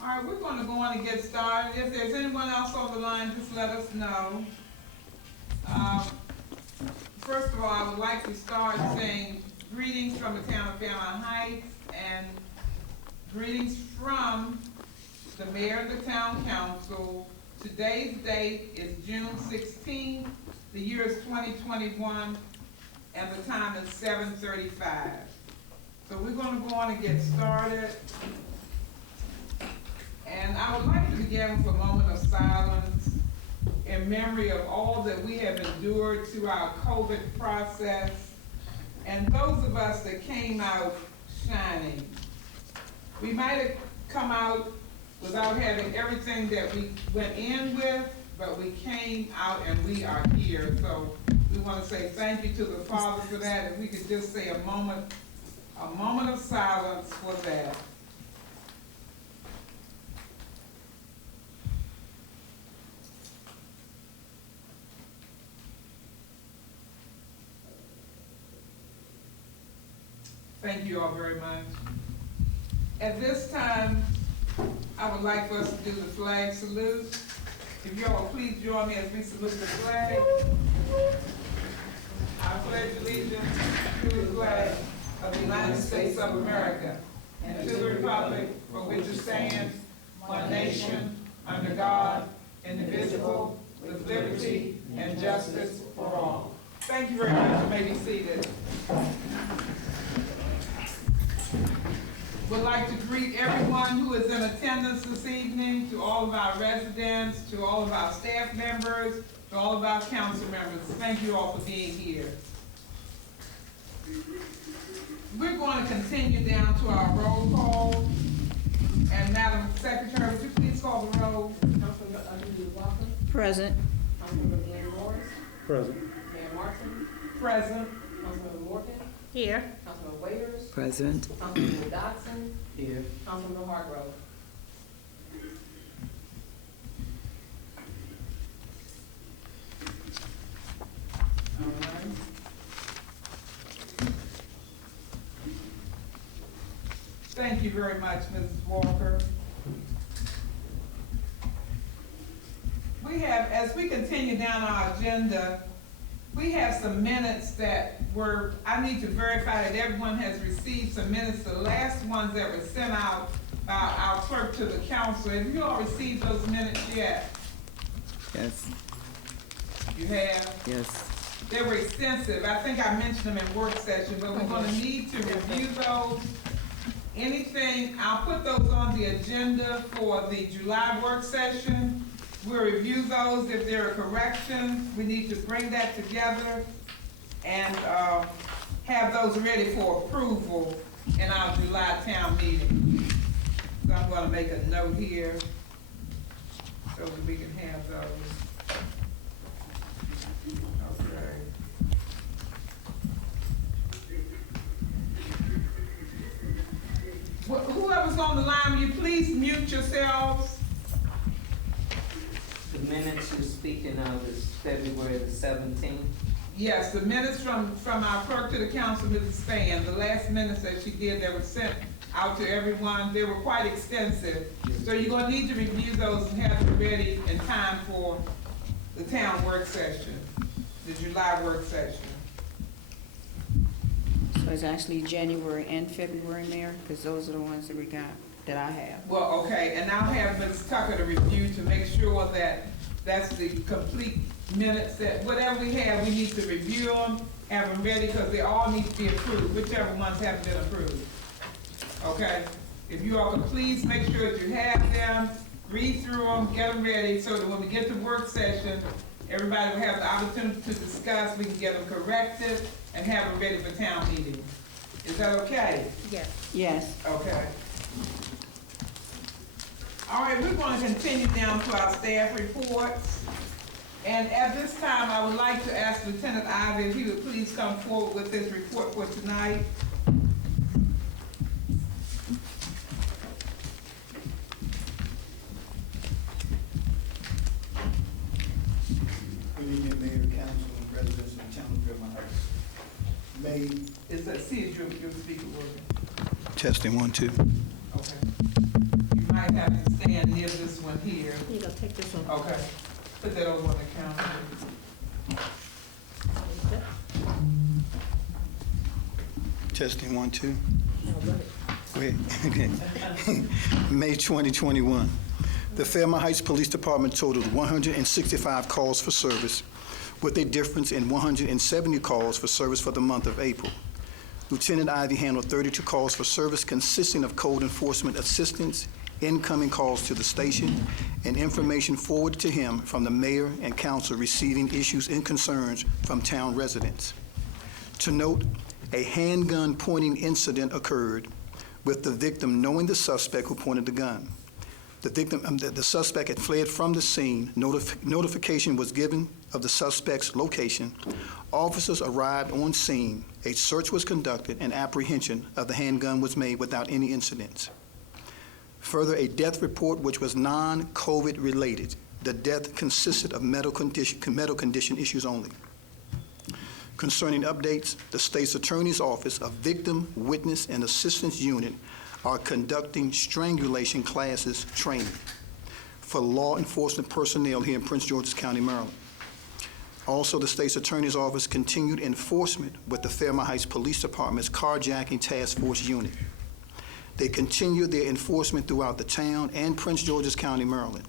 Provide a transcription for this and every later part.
All right, we're going to go on and get started. If there's anyone else on the line, just let us know. First of all, I would like to start saying greetings from the town of Fairmount Heights and greetings from the mayor and the town council. Today's date is June 16th. The year is 2021, and the time is 7:35. So we're going to go on and get started. And I would like to begin with a moment of silence in memory of all that we have endured through our COVID process, and those of us that came out shining. We might have come out without having everything that we went in with, but we came out and we are here. So we want to say thank you to the Father for that. If we could just say a moment of silence for that. Thank you all very much. At this time, I would like for us to do the flag salute. If you all please join me as we salute the flag. I pledge allegiance to the flag of the United States of America and to the republic for which it stands, one nation, under God, indivisible, with liberty and justice for all. Thank you very much. You may be seated. Would like to greet everyone who is in attendance this evening, to all of our residents, to all of our staff members, to all of our council members. Thank you all for being here. We're going to continue down to our roll call. And Madam Secretary, would you please call the roll? Councilman Walker. Present. Councilman Glenn Morris. Present. Mayor Martin. Present. Councilman Morgan. Here. Councilman Waiters. Present. Councilman Dodson. Here. Councilman Hargrove. All right. Thank you very much, Mrs. Walker. We have, as we continue down our agenda, we have some minutes that were, I need to verify that everyone has received some minutes. The last ones that were sent out by our clerk to the council. Have you all received those minutes yet? Yes. You have? Yes. They were extensive. I think I mentioned them in work session, but we're gonna need to review those. Anything, I'll put those on the agenda for the July work session. We'll review those. If there are corrections, we need to bring that together and have those ready for approval in our July town meeting. So I'm gonna make a note here so that we can have those. Okay. Whoever's on the line, will you please mute yourselves? The minutes you're speaking of is February the 17th. Yes, the minutes from our clerk to the council, Mrs. Span, the last minutes that she did that were sent out to everyone, they were quite extensive. So you're gonna need to review those and have them ready in time for the town work session, the July work session. So it's actually January and February, Mayor, because those are the ones that we got, that I have. Well, okay, and I'll have Mrs. Tucker to review to make sure that that's the complete minutes, that whatever we have, we need to review them, have them ready, because they all need to be approved, whichever ones haven't been approved. Okay? If you all could please make sure that you have them, read through them, get them ready, so that when we get to work session, everybody will have the opportunity to discuss, we can get them corrected, and have them ready for town meeting. Is that okay? Yes. Yes. Okay. All right, we're going to continue down to our staff reports. And at this time, I would like to ask Lieutenant Ivy if he would please come forward with his report for tonight. Good evening, Mayor, Council, and residents of the town of Fairmount Heights. See if your speaker working. Testing 1, 2. Okay. You might have to stand near this one here. You go take this one. Okay, put that over on the counter. Testing 1, 2. Go ahead. Okay. May 2021. The Fairmount Heights Police Department totaled 165 calls for service, with a difference in 170 calls for service for the month of April. Lieutenant Ivy handled 32 calls for service consisting of code enforcement assistance, incoming calls to the station, and information forwarded to him from the mayor and council receiving issues and concerns from town residents. To note, a handgun pointing incident occurred with the victim knowing the suspect who pointed the gun. The suspect had fled from the scene. Notification was given of the suspect's location. Officers arrived on scene. A search was conducted and apprehension of the handgun was made without any incidents. Further, a death report which was non-COVID related. The death consisted of medical condition issues only. Concerning updates, the State's Attorney's Office of Victim, Witness, and Assistance Unit are conducting strangulation classes training for law enforcement personnel here in Prince George's County, Maryland. Also, the State's Attorney's Office continued enforcement with the Fairmount Heights Police Department's Carjacking Task Force Unit. They continued their enforcement throughout the town and Prince George's County, Maryland.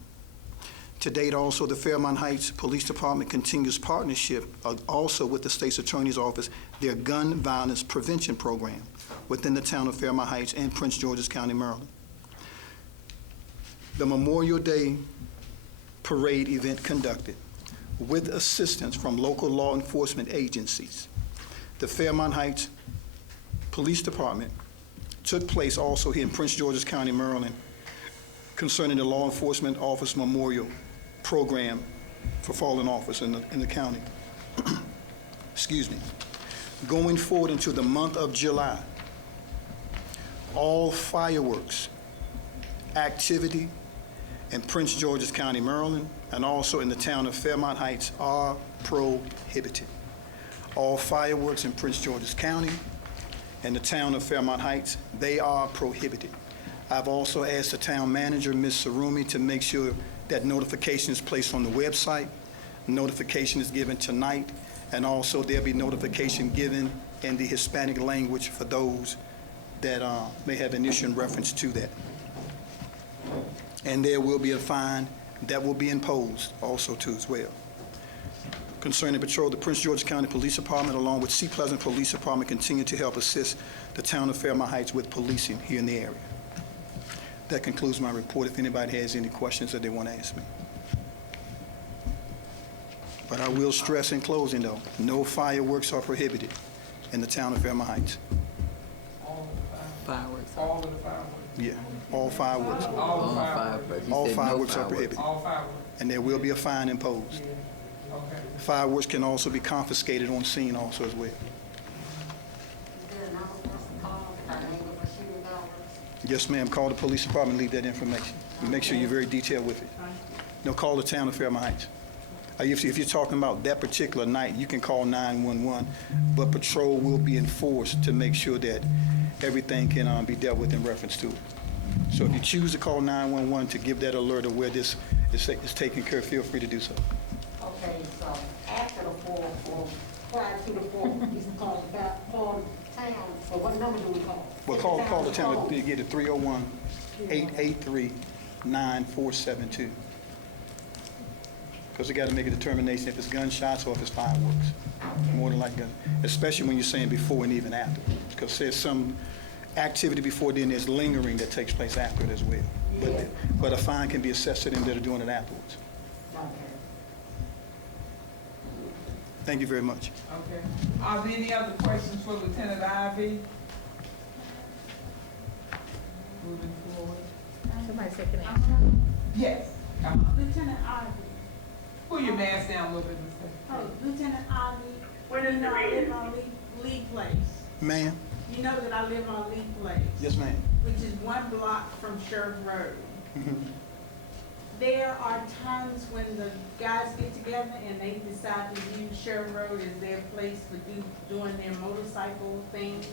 To date, also, the Fairmount Heights Police Department continues partnership also with the State's Attorney's Office, their gun violence prevention program within the town of Fairmount Heights and Prince George's County, Maryland. The Memorial Day parade event conducted with assistance from local law enforcement agencies. The Fairmount Heights Police Department took place also here in Prince George's County, Maryland, concerning the Law Enforcement Office Memorial Program for fallen officers in the county. Excuse me. Going forward into the month of July, all fireworks activity in Prince George's County, Maryland, and also in the town of Fairmount Heights are prohibited. All fireworks in Prince George's County and the town of Fairmount Heights, they are prohibited. I've also asked the town manager, Ms. Sarumi, to make sure that notification is placed on the website. Notification is given tonight, and also there'll be notification given in the Hispanic language for those that may have an issue in reference to that. And there will be a fine that will be imposed also too as well. Concerning patrol, the Prince George's County Police Department along with Sea Pleasant Police Department continue to help assist the town of Fairmount Heights with policing here in the area. That concludes my report. If anybody has any questions that they want to ask me. But I will stress in closing though, no fireworks are prohibited in the town of Fairmount Heights. All Fireworks. of the fireworks. Yeah, all fireworks. All the fireworks. You All said no fireworks are prohibited. All fireworks. And there will be a fine imposed. Yeah. Okay. Fireworks can also be confiscated on scene also as well. Yes, ma'am. Call the police department, leave that information. Make sure you're very detailed with it. No, call the town of Fairmount Heights. If you're talking about that particular night, you can call 911, but patrol will be enforced to make sure that everything can be dealt with in reference to it. So if you choose to call 911 to give that alert of where this is taken care of, feel free to do so. Okay, so after the 4th or prior to the 4th, you can call town, so what number do we call? Well, call the town, you get it 301-883-9472. Because they got to make a determination if it's gunshots or if it's fireworks. More than likely, especially when you're saying before and even after. Because there's some activity before then, there's lingering that takes place after it as well. But a fine can be assessed to them that are doing it afterwards. Okay. Thank you very much. Okay. Are there any other questions for Lieutenant Ivy? Moving forward. Somebody second it. Yes. Come on. Lieutenant Ivy. Pull your mask down a little bit, Mr. Oh, Lieutenant Ivy, you know I live on Lee Place. Ma'am? You know that I live on Lee Place. Yes, ma'am. Which is 1 block from Sheriff Road. Mhm. There are times when the guys get together and they decide to use Sheriff Road as their place for doing their motorcycle things.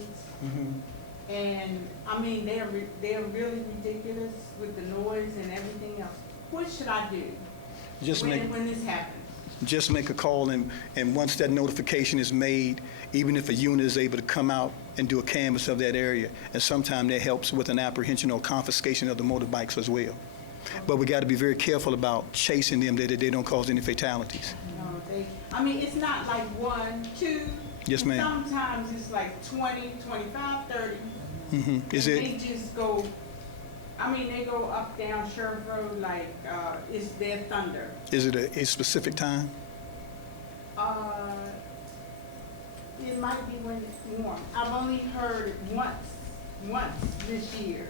Mhm. And, I mean, they're really ridiculous with the noise and everything else. What should I do when this happens? Just make a call, and once that notification is made, even if a unit is able to come out and do a canvass of that area, and sometimes that helps with an apprehension or confiscation of the motorbikes as well. But we got to be very careful about chasing them, that they don't cause any fatalities. No, I mean, it's not like 1, 2. Yes, ma'am. Sometimes it's like 20, 25, 30. Is And it, they just go, I mean, they go up, down Sheriff Road like, it's their thunder. is it a specific time? It might be when it's warm. I've only heard once this year.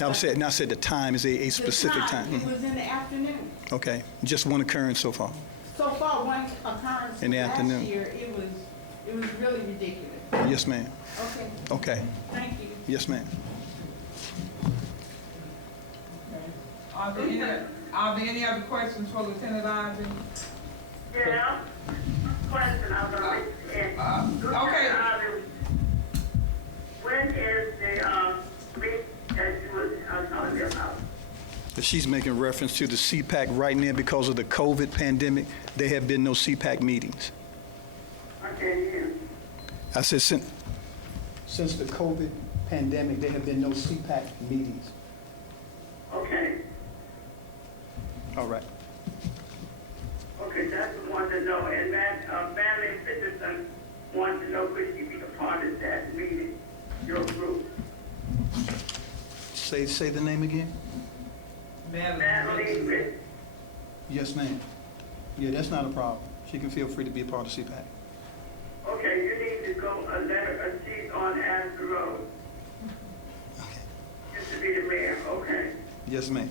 I said the time is a specific The time. It was in the afternoon. Okay, just one occurrence so far. So far, one occurrence In the last afternoon. year, it was really ridiculous. Yes, ma'am. Okay, Okay, thank you. yes, ma'am. Are there any other questions for Lieutenant Ivy? Yeah, question I was going to ask. Okay. When is the meeting that you was talking about? She's making reference to the CPAC right now because of the COVID pandemic. There have been no CPAC meetings. Okay, I said since the COVID pandemic, there have been no CPAC meetings. okay, All right. okay, that's the one to know. And that family citizen wanted to know could she be a part of that meeting, your group? Say the name again. Madeline Rich. Yes, ma'am. Yeah, that's not a problem. She can feel free to be a part of CPAC. Okay, you need to go let her, she's on Astor Road. Okay. Just to be the mayor, okay. Yes, ma'am.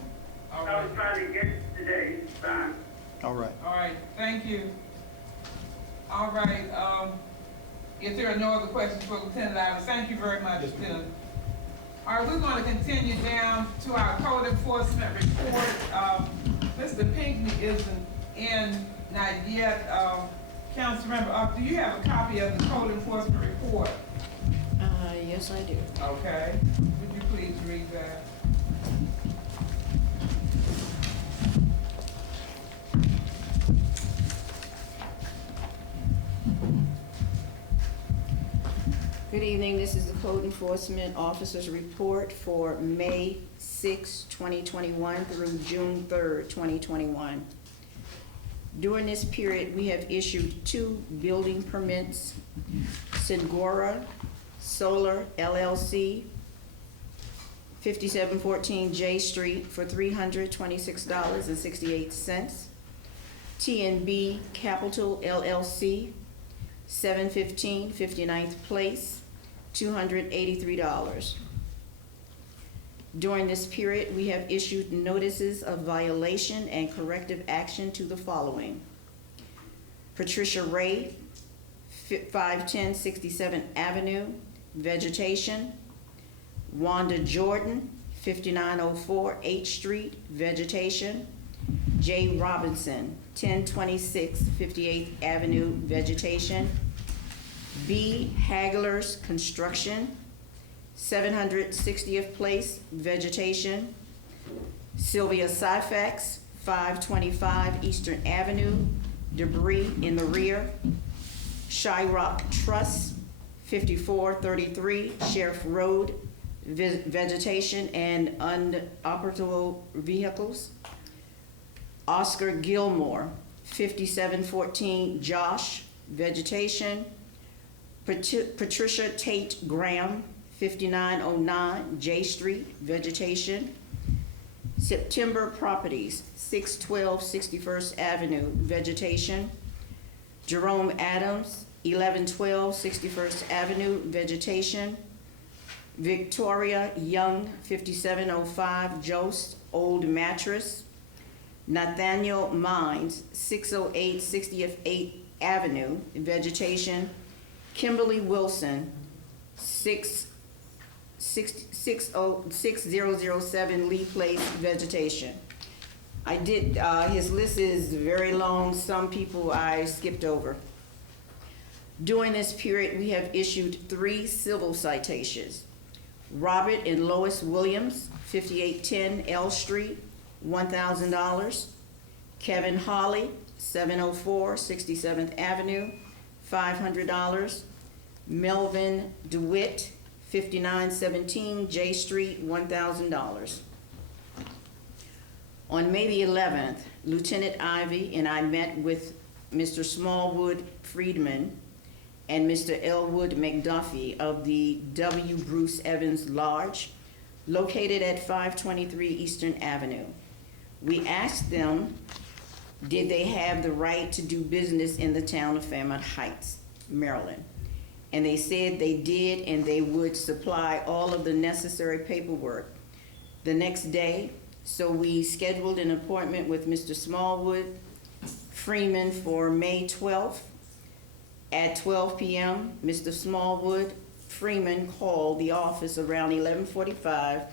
All I right, was trying to get today, fine. All right. all right, thank you. All right, if there are no other questions for Lieutenant Ivy, thank you very much, Lieutenant. All right, we're going to continue down to our code enforcement report. Mr. Pinckney isn't in, not yet. Councilmember, do you have a copy of the code enforcement report? Yes, I do. Okay, would you please read that? Good evening, this is the Code Enforcement Officer's Report for May 6, 2021 through June 3rd, 2021. During this period, we have issued 2 building permits. Singora Solar LLC, 5714 J Street for $326.68. T&B Capital LLC, 715 59th Place, $283. During this period, we have issued notices of violation and corrective action to the following. Patricia Ray, 510 67th Avenue, vegetation. Wanda Jordan, 5904 H Street, vegetation. J. Robinson, 1026 58th Avenue, vegetation. B. Hagler's Construction, 760th Place, vegetation. Sylvia Syfax, 525 Eastern Avenue, debris in the rear. Shyrock Truss, 5433 Sheriff Road, vegetation and unoperable vehicles. Oscar Gilmore, 5714 Josh, vegetation. Patricia Tate Graham, 5909 J Street, vegetation. September Properties, 612 61st Avenue, vegetation. Jerome Adams, 1112 61st Avenue, vegetation. Victoria Young, 5705 Jost, Old Mattress. Nathaniel Mines, 608 60th Avenue, vegetation. Kimberly Wilson, 6007 Lee Place, vegetation. I did, his list is very long. Some people I skipped over. During this period, we have issued 3 civil citations. Robert and Lois Williams, 5810 L Street, $1,000. Kevin Hawley, 704 67th Avenue, $500. Melvin DeWitt, 5917 J Street, $1,000. On May the 11th, Lieutenant Ivy and I met with Mr. Smallwood Friedman and Mr. Elwood McDuffie of the W. Bruce Evans Lodge, located at 523 Eastern Avenue. We asked them, did they have the right to do business in the town of Fairmount Heights, Maryland? And they said they did, and they would supply all of the necessary paperwork the next day. So we scheduled an appointment with Mr. Smallwood Freeman for May 12th. At 12 p.m., Mr. Smallwood Freeman called the office around 11:45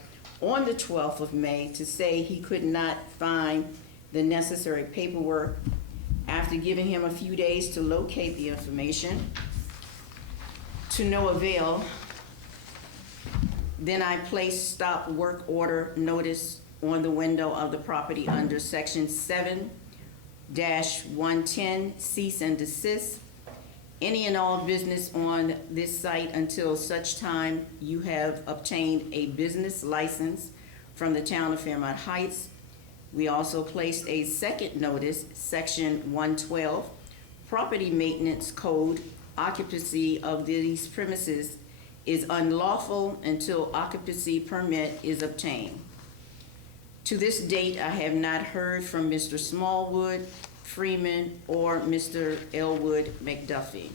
on the 12th of May to say he could not find the necessary paperwork. After giving him a few days to locate the information, to no avail, then I placed stop work order notice on the window of the property under section 7-110, cease and desist any and all business on this site until such time you have obtained a business license from the town of Fairmount Heights. We also placed a second notice, section 112, property maintenance code, occupancy of these premises is unlawful until occupancy permit is obtained. To this date, I have not heard from Mr. Smallwood Freeman or Mr. Elwood McDuffie.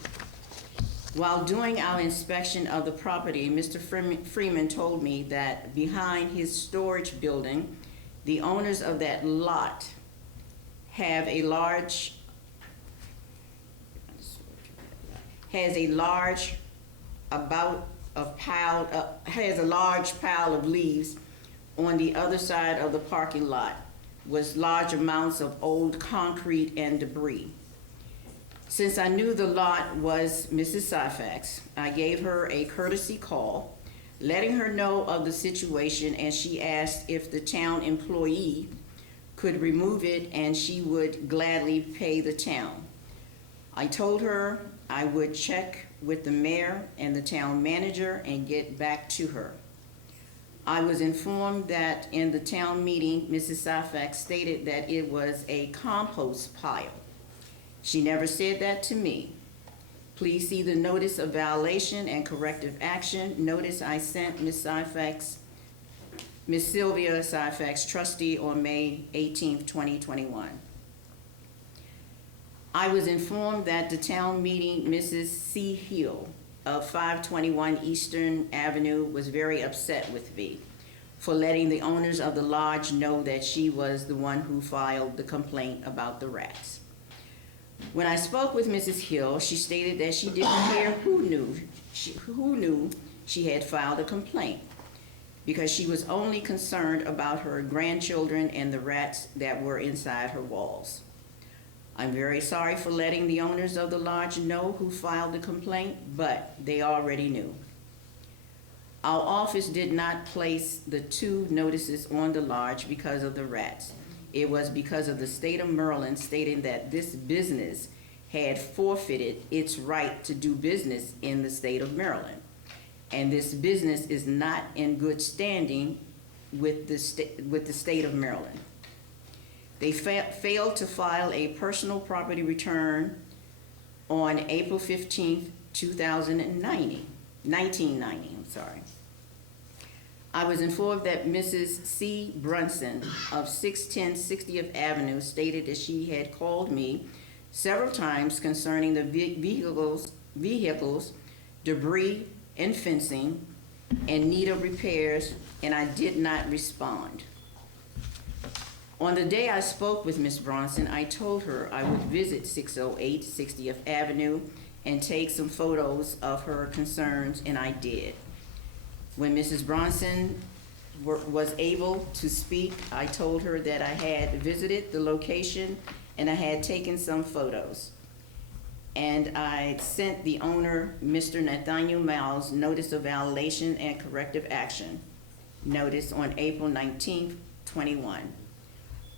While doing our inspection of the property, Mr. Freeman told me that behind his storage building, the owners of that lot have a large pile of leaves on the other side of the parking lot, with large amounts of old concrete and debris. Since I knew the lot was Mrs. Syphax, I gave her a courtesy call, letting her know of the situation, and she asked if the town employee could remove it, and she would gladly pay the town. I told her I would check with the mayor and the town manager and get back to her. I was informed that in the town meeting, Mrs. Syphax stated that it was a compost pile. She never said that to me. Please see the notice of violation and corrective action notice I sent Ms. Sylvia Syphax, trustee, on May 18, 2021. I was informed that the town meeting, Mrs. C. Hill of 521 Eastern Avenue, was very upset with me for letting the owners of the lodge know that she was the one who filed the complaint about the rats. When I spoke with Mrs. Hill, she stated that she didn't care who knew she had filed a complaint, because she was only concerned about her grandchildren and the rats that were inside her walls. I'm very sorry for letting the owners of the lodge know who filed the complaint, but they already knew. Our office did not place the 2 notices on the lodge because of the rats. It was because of the state of Maryland stating that this business had forfeited its right to do business in the state of Maryland. And this business is not in good standing with the state of Maryland. They failed to file a personal property return on April 15th, 1990. I was informed that Mrs. C. Brunson of 610 60th Avenue stated that she had called me several times concerning the vehicles, debris, and fencing in need of repairs, and I did not respond. On the day I spoke with Ms. Bronson, I told her I would visit 608 60th Avenue and take some photos of her concerns, and I did. When Mrs. Bronson was able to speak, I told her that I had visited the location and I had taken some photos. and I sent the owner, Mr. Nathaniel Miles, notice of violation and corrective action notice on April 19th, 21.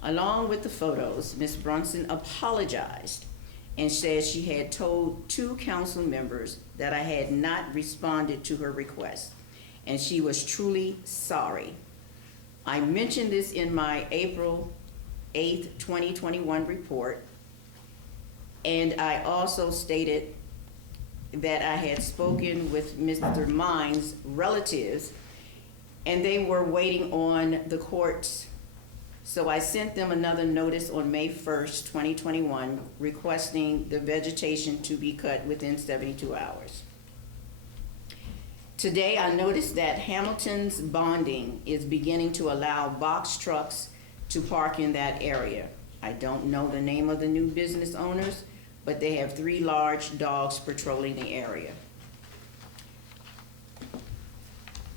Along with the photos, Ms. Brunson apologized and said she had told 2 council members that I had not responded to her request, and she was truly sorry. I mentioned this in my April 8th, 2021 report, and I also stated that I had spoken with Mr. Mine's relatives, and they were waiting on the courts. So I sent them another notice on May 1st, 2021, requesting the vegetation to be cut within 72 hours. Today, I noticed that Hamilton's bonding is beginning to allow box trucks to park in that area. I don't know the name of the new business owners, but they have 3 large dogs patrolling the area.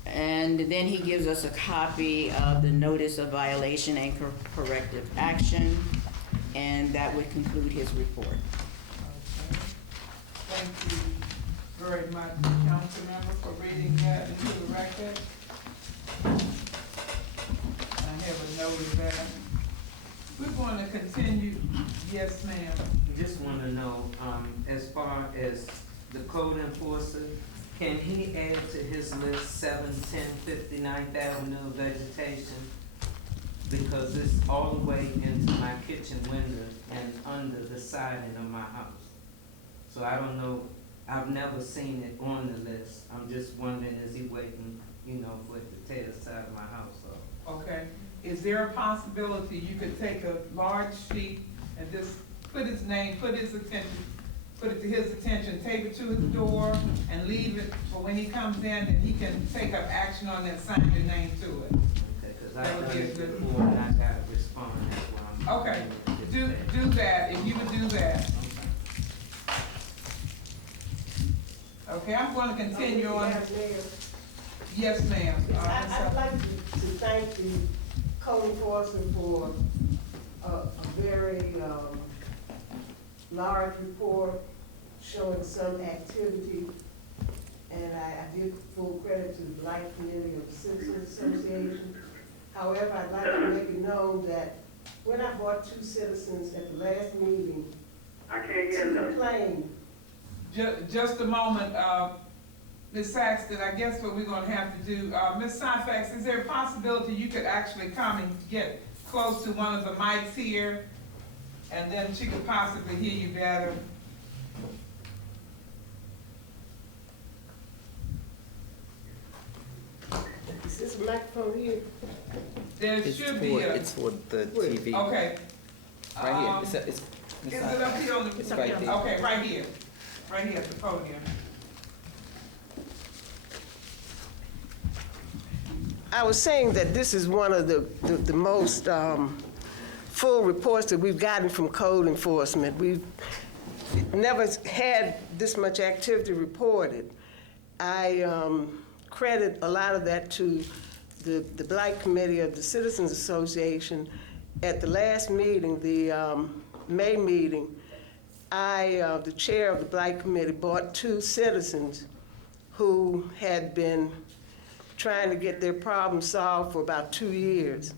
And then he gives us a copy of the notice of violation and corrective action, and that would conclude his report. Okay. Thank you very much, Councilmember, for reading that into the record. I have a note of that. We're going to continue. Yes, ma'am. Just want to know, as far as the code enforcer, can he add to his list 710 59th Avenue vegetation? Because it's all the way into my kitchen window and under the siding of my house. So I don't know, I've never seen it on the list. I'm just wondering, is he waiting, you know, for it to tear the side of my house up? Okay. Is there a possibility you could take a large sheet and just put his name, put it to his attention, tape it to his door, and leave it for when he comes in, and he can take up action on that, sign your name to it? Okay, because That I've would done be a it good- before and I got to respond. That's why I'm. Okay, do that, if you would do that. Okay, I'm gonna continue on. Madam Mayor, Yes, ma'am. I'd like to thank the code enforcement for a very large report showing some activity. And I give full credit to the Blight Committee of the Citizens Association. However, I'd like to make it known that when I brought 2 citizens at the last meeting I can't to hear nothing. complain, Just a moment, Ms. Saxton, I guess what we're gonna have to do, Ms. Syfax, is there a possibility you could actually come and get close to one of the mics here? And then she could possibly hear you better. is this microphone here? There should be a, It's for the TV. okay. Right here. Um, It's Is it up here on the? It's right there. Okay, right here at the podium. I was saying that this is one of the most full reports that we've gotten from code enforcement. We've never had this much activity reported. I credit a lot of that to the Blight Committee of the Citizens Association. At the last meeting, the May meeting, the chair of the Blight Committee, brought 2 citizens who had been trying to get their problem solved for about 2 years.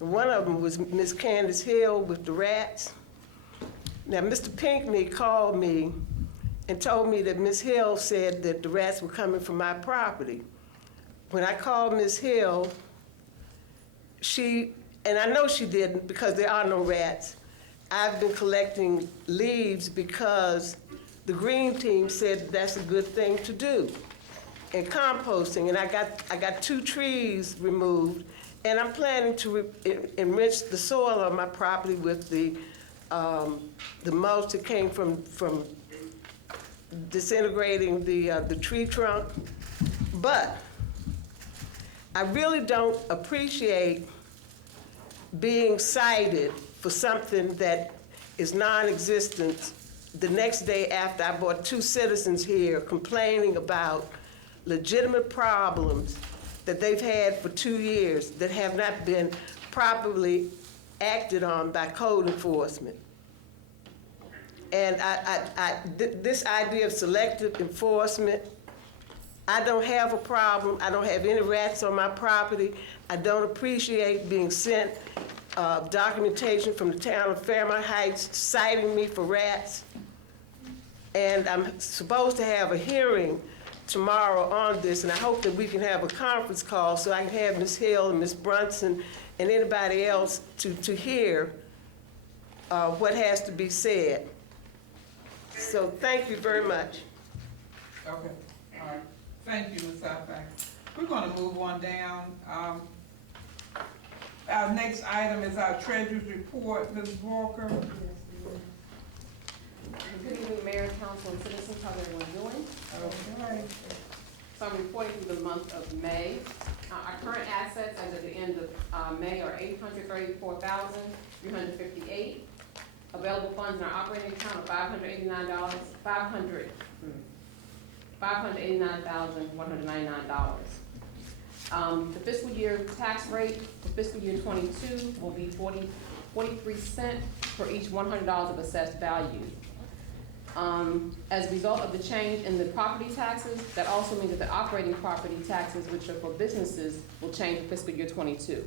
And one of them was Miss Candace Hill with the rats. Now, Mr. Pinckney called me and told me that Miss Hill said that the rats were coming from my property. When I called Miss Hill, and I know she didn't because there are no rats. I've been collecting leaves because the green team said that's a good thing to do. And composting, and I got 2 trees removed, and I'm planning to enrich the soil on my property with the mulch that came from disintegrating the tree trunk. But I really don't appreciate being cited for something that is non-existent the next day after I brought 2 citizens here complaining about legitimate problems that they've had for 2 years that have not been properly acted on by code enforcement. And this idea of selective enforcement, I don't have a problem. I don't have any rats on my property. I don't appreciate being sent documentation from the town of Fairmount Heights citing me for rats. And I'm supposed to have a hearing tomorrow on this, and I hope that we can have a conference call so I can have Ms. Hill and Ms. Brunson and anybody else to hear what has to be said. So thank you very much. Okay, all right. Thank you, Ms. Halifax. We're gonna move on down. Our next item is our treasurer's report. Ms. Walker? Good evening, Mayor, Council, and citizens. How's everyone doing? Okay. So I'm reporting through the month of May. Our current assets as of the end of May are $834,358. Available funds in our operating account are $589,199. The fiscal year tax rate for fiscal year 22 will be 43 cents for each $100 of assessed value. As a result of the change in the property taxes, that also means that the operating property taxes, which are for businesses, will change for fiscal year 22.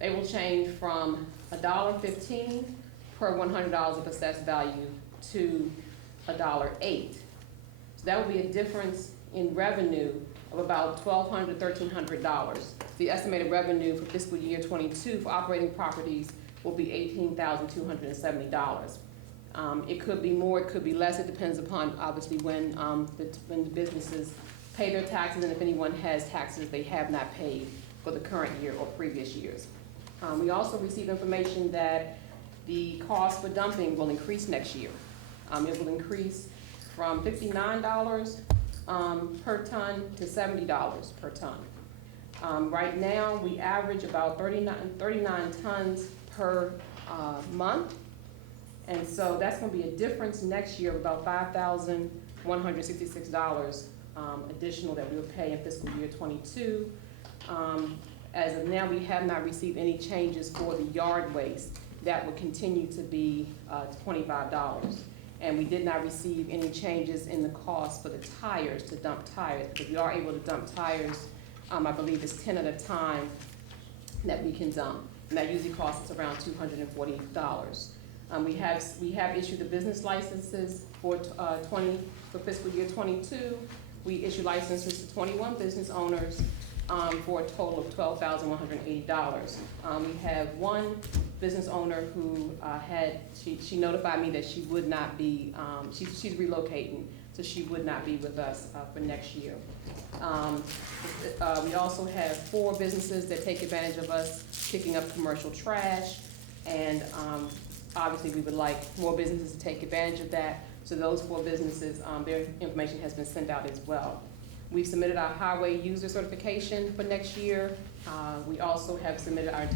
They will change from $1.15 per $100 of assessed value to $1.08. So that will be a difference in revenue of about $1,200, $1,300. The estimated revenue for fiscal year 22 for operating properties will be $18,270. It could be more, it could be less. It depends upon, obviously, when the businesses pay their taxes and if anyone has taxes they have not paid for the current year or previous years. We also received information that the cost for dumping will increase next year. It will increase from $59 per ton to $70 per ton. Right now, we average about 39 tons per month. And so that's going to be a difference next year of about $5,166 additional that we will pay in fiscal year 22. As of now, we have not received any changes for the yard waste. That will continue to be $25. And we did not receive any changes in the cost for the tires, to dump tires, because we are able to dump tires, I believe it's 10 at a time that we can dump. And that usually costs us around $240. We have issued the business licenses for fiscal year 22. We issued licenses to 21 business owners for a total of $12,180. We have one business owner who she notified me that she would not be, she's relocating, so she would not be with us for next year. We also have 4 businesses that take advantage of us picking up commercial trash, and obviously we would like more businesses to take advantage of that. So those 4 businesses, their information has been sent out as well. We've submitted our highway user certification for next year. We also have submitted our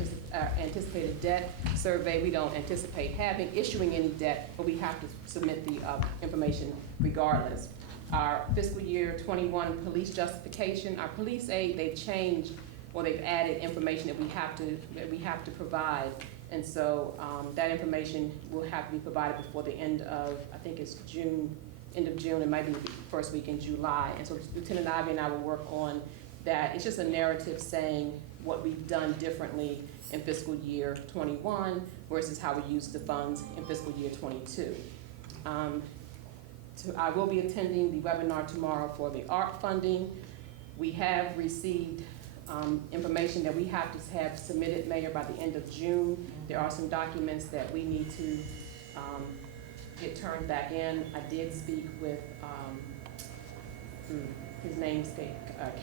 anticipated debt survey. We don't anticipate issuing any debt, but we have to submit the information regardless. Our fiscal year 21 police justification, our police aid, they've changed, or they've added information that we have to provide. And so that information will have to be provided before the end of, I think it's June, end of June, it might be the first week in July. And so Lieutenant Ivy and I will work on that. It's just a narrative saying what we've done differently in fiscal year 21 versus how we used the funds in fiscal year 22. I will be attending the webinar tomorrow for the ARP funding. We have received information that we have to have submitted, Mayor, by the end of June. There are some documents that we need to get turned back in. I did speak with, his name's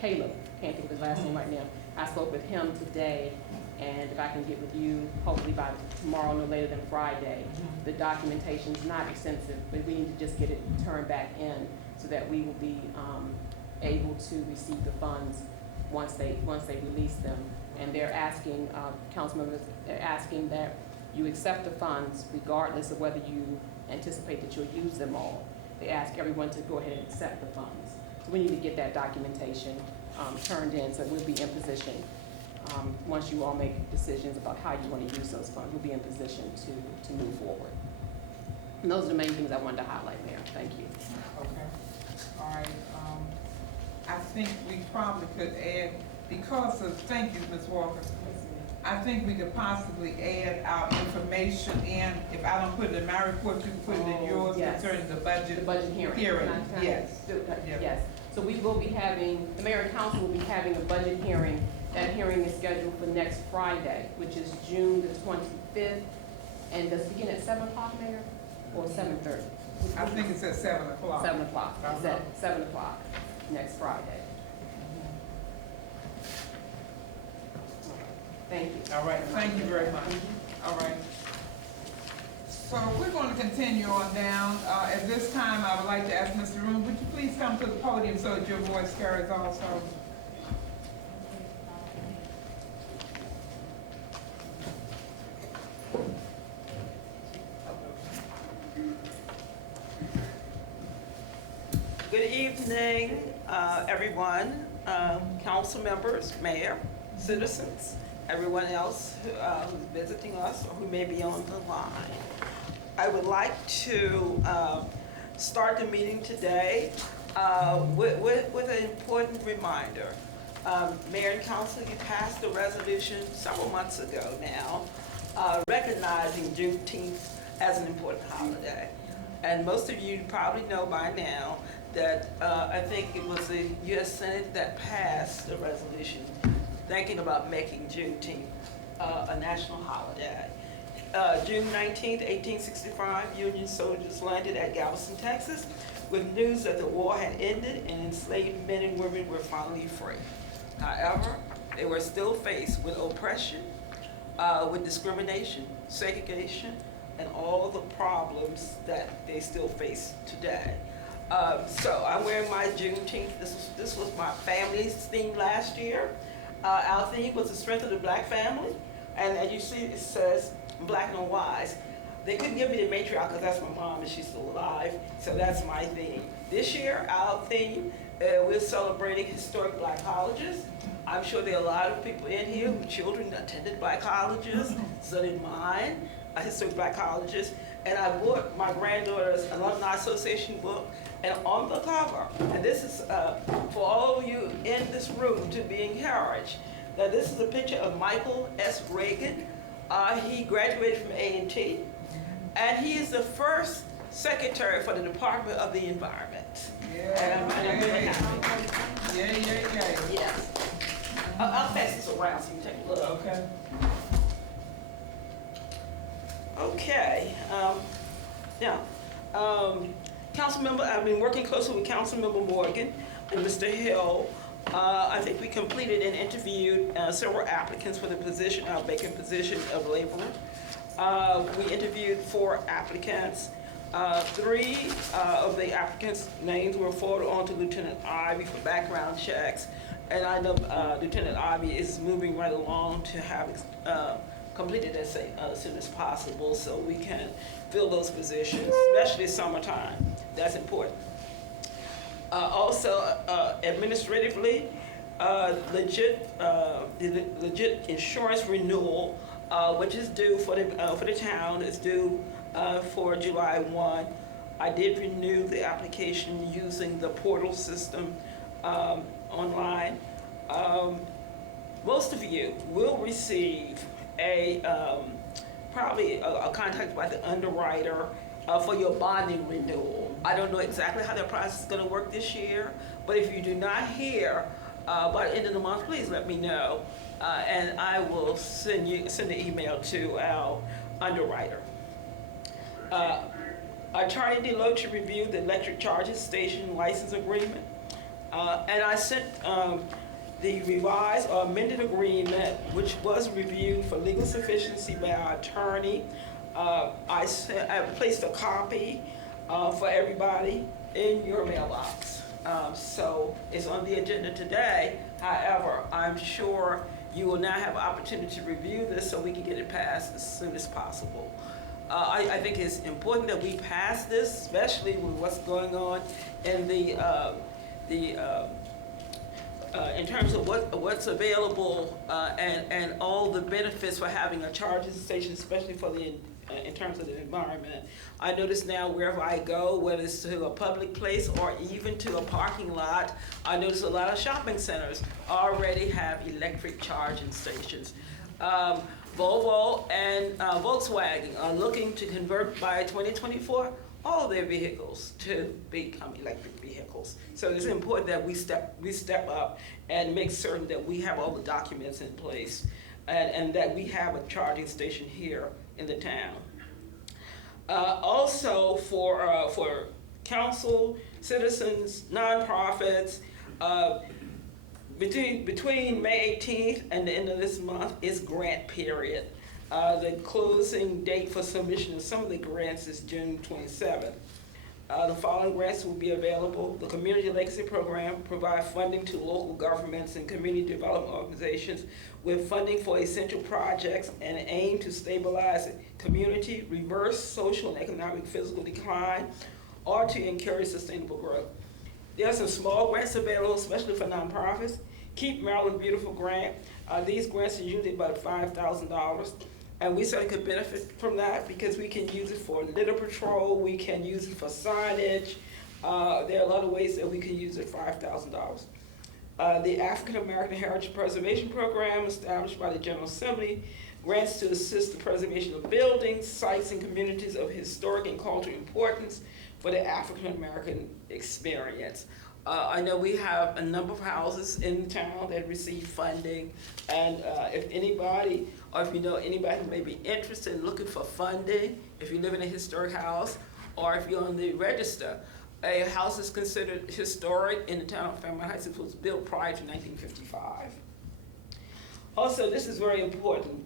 Caleb, can't think of his last name right now. I spoke with him today, and if I can get with you, hopefully by tomorrow, no later than Friday. The documentation's not extensive, but we need to just get it turned back in so that we will be able to receive the funds once they release them. And they're asking, council members, they're asking that you accept the funds regardless of whether you anticipate that you'll use them all. They ask everyone to go ahead and accept the funds. So we need to get that documentation turned in, so we'll be in position, once you all make decisions about how you want to use those funds, we'll be in position to move forward. And those are the main things I wanted to highlight, Mayor. Thank you. Okay, all right, I think we probably could add, because of, thank you, Ms. Walker. I think we could possibly add our information in, if I don't put it in my report, you can put it in yours Yes. concerning the budget. The budget hearing. Hearing, Can I yes. Yep. Yes. So we will be having, the mayor and council will be having a budget hearing. That hearing is scheduled for next Friday, which is June the 25th. And does it begin at 7 o'clock, Mayor, or 7:30? I think it's at 7 o'clock. 7 o'clock. Is that 7 o'clock next Friday? Thank you. All right, thank you very much. All right. So we're going to continue on down. At this time, I would like to ask Mr. Room, would you please come to the podium so that your voice carries also? Good evening, everyone, council members, mayor, citizens, everyone else who's visiting us or who may be on the line. I would like to start the meeting today with an important reminder. Mayor and council, you passed a resolution several months ago now recognizing Juneteenth as an important holiday. And most of you probably know by now that I think it was the U.S. Senate that passed the resolution thinking about making Juneteenth a national holiday. June 19th, 1865, Union soldiers landed at Galveston, Texas, with news that the war had ended and enslaved men and women were finally free. However, they were still faced with oppression, with discrimination, segregation, and all the problems that they still face today. So I'm wearing my Juneteenth. This was my family's theme last year. Our theme was the strength of the black family. And as you see, it says black and wise. They couldn't give me the matriarch because that's my mom and she's still alive. So that's my theme. This year, our theme, we're celebrating historic black colleges. I'm sure there are a lot of people in here whose children attended black colleges, so did mine, historic black colleges. And I bought my granddaughter's Alumni Association book, and on the cover, and this is for all of you in this room to be encouraged, that this is a picture of Michael S. Reagan. He graduated from A&T, and he is the first secretary for the Department of the Environment. And I'm really happy. Yeah. Yes. I'll pass this around so you can take a look. Okay. Okay, Councilmember, I've been working closely with Councilmember Morgan and Mr. Hill. I think we completed and interviewed several applicants for the position, vacant position of laborer. We interviewed 4 applicants. 3 of the applicants' names were forwarded on to Lieutenant Ivy for background checks. And I know Lieutenant Ivy is moving right along to have completed as soon as possible so we can fill those positions, especially summertime. That's important. Also, administratively, the legit insurance renewal, which is due for the town, is due for July 1. I did renew the application using the portal system online. Most of you will receive probably a contact by the underwriter for your bonding renewal. I don't know exactly how that process is going to work this year, but if you do not hear by the end of the month, please let me know, and I will send the email to our underwriter. Attorney Deloach reviewed the electric charges station license agreement, and I sent the revised or amended agreement, which was reviewed for legal sufficiency by our attorney. I placed a copy for everybody in your mailbox. So it's on the agenda today. However, I'm sure you will now have an opportunity to review this so we can get it passed as soon as possible. I think it's important that we pass this, especially with what's going on in in terms of what's available and all the benefits for having a charging station, especially for the in terms of the environment. I notice now wherever I go, whether it's to a public place or even to a parking lot, I notice a lot of shopping centers already have electric charging stations. Volvo and Volkswagen are looking to convert by 2024 all their vehicles to become electric vehicles. So it's important that we step up and make certain that we have all the documents in place and that we have a charging station here in the town. Also for council, citizens, nonprofits, between May 18th and the end of this month is grant period. The closing date for submission of some of the grants is June 27th. The following grants will be available. The Community Legacy Program provides funding to local governments and community development organizations with funding for essential projects and aim to stabilize community, reverse social and economic physical decline, or to encourage sustainable growth. There are some small grants available, especially for nonprofits. Keep Maryland Beautiful grant. These grants are usually about $5,000. And we certainly could benefit from that because we can use it for litter patrol, we can use it for signage. There are a lot of ways that we can use it for $5,000. The African American Heritage Preservation Program, established by the General Assembly, grants to assist the preservation of buildings, sites, and communities of historic and cultural importance for the African American experience. I know we have a number of houses in town that receive funding, and if anybody, or if you know anybody who may be interested in looking for funding, if you live in a historic house, or if you're on the register, a house is considered historic in the town of Fairmount Heights. It was built prior to 1955. Also, this is very important.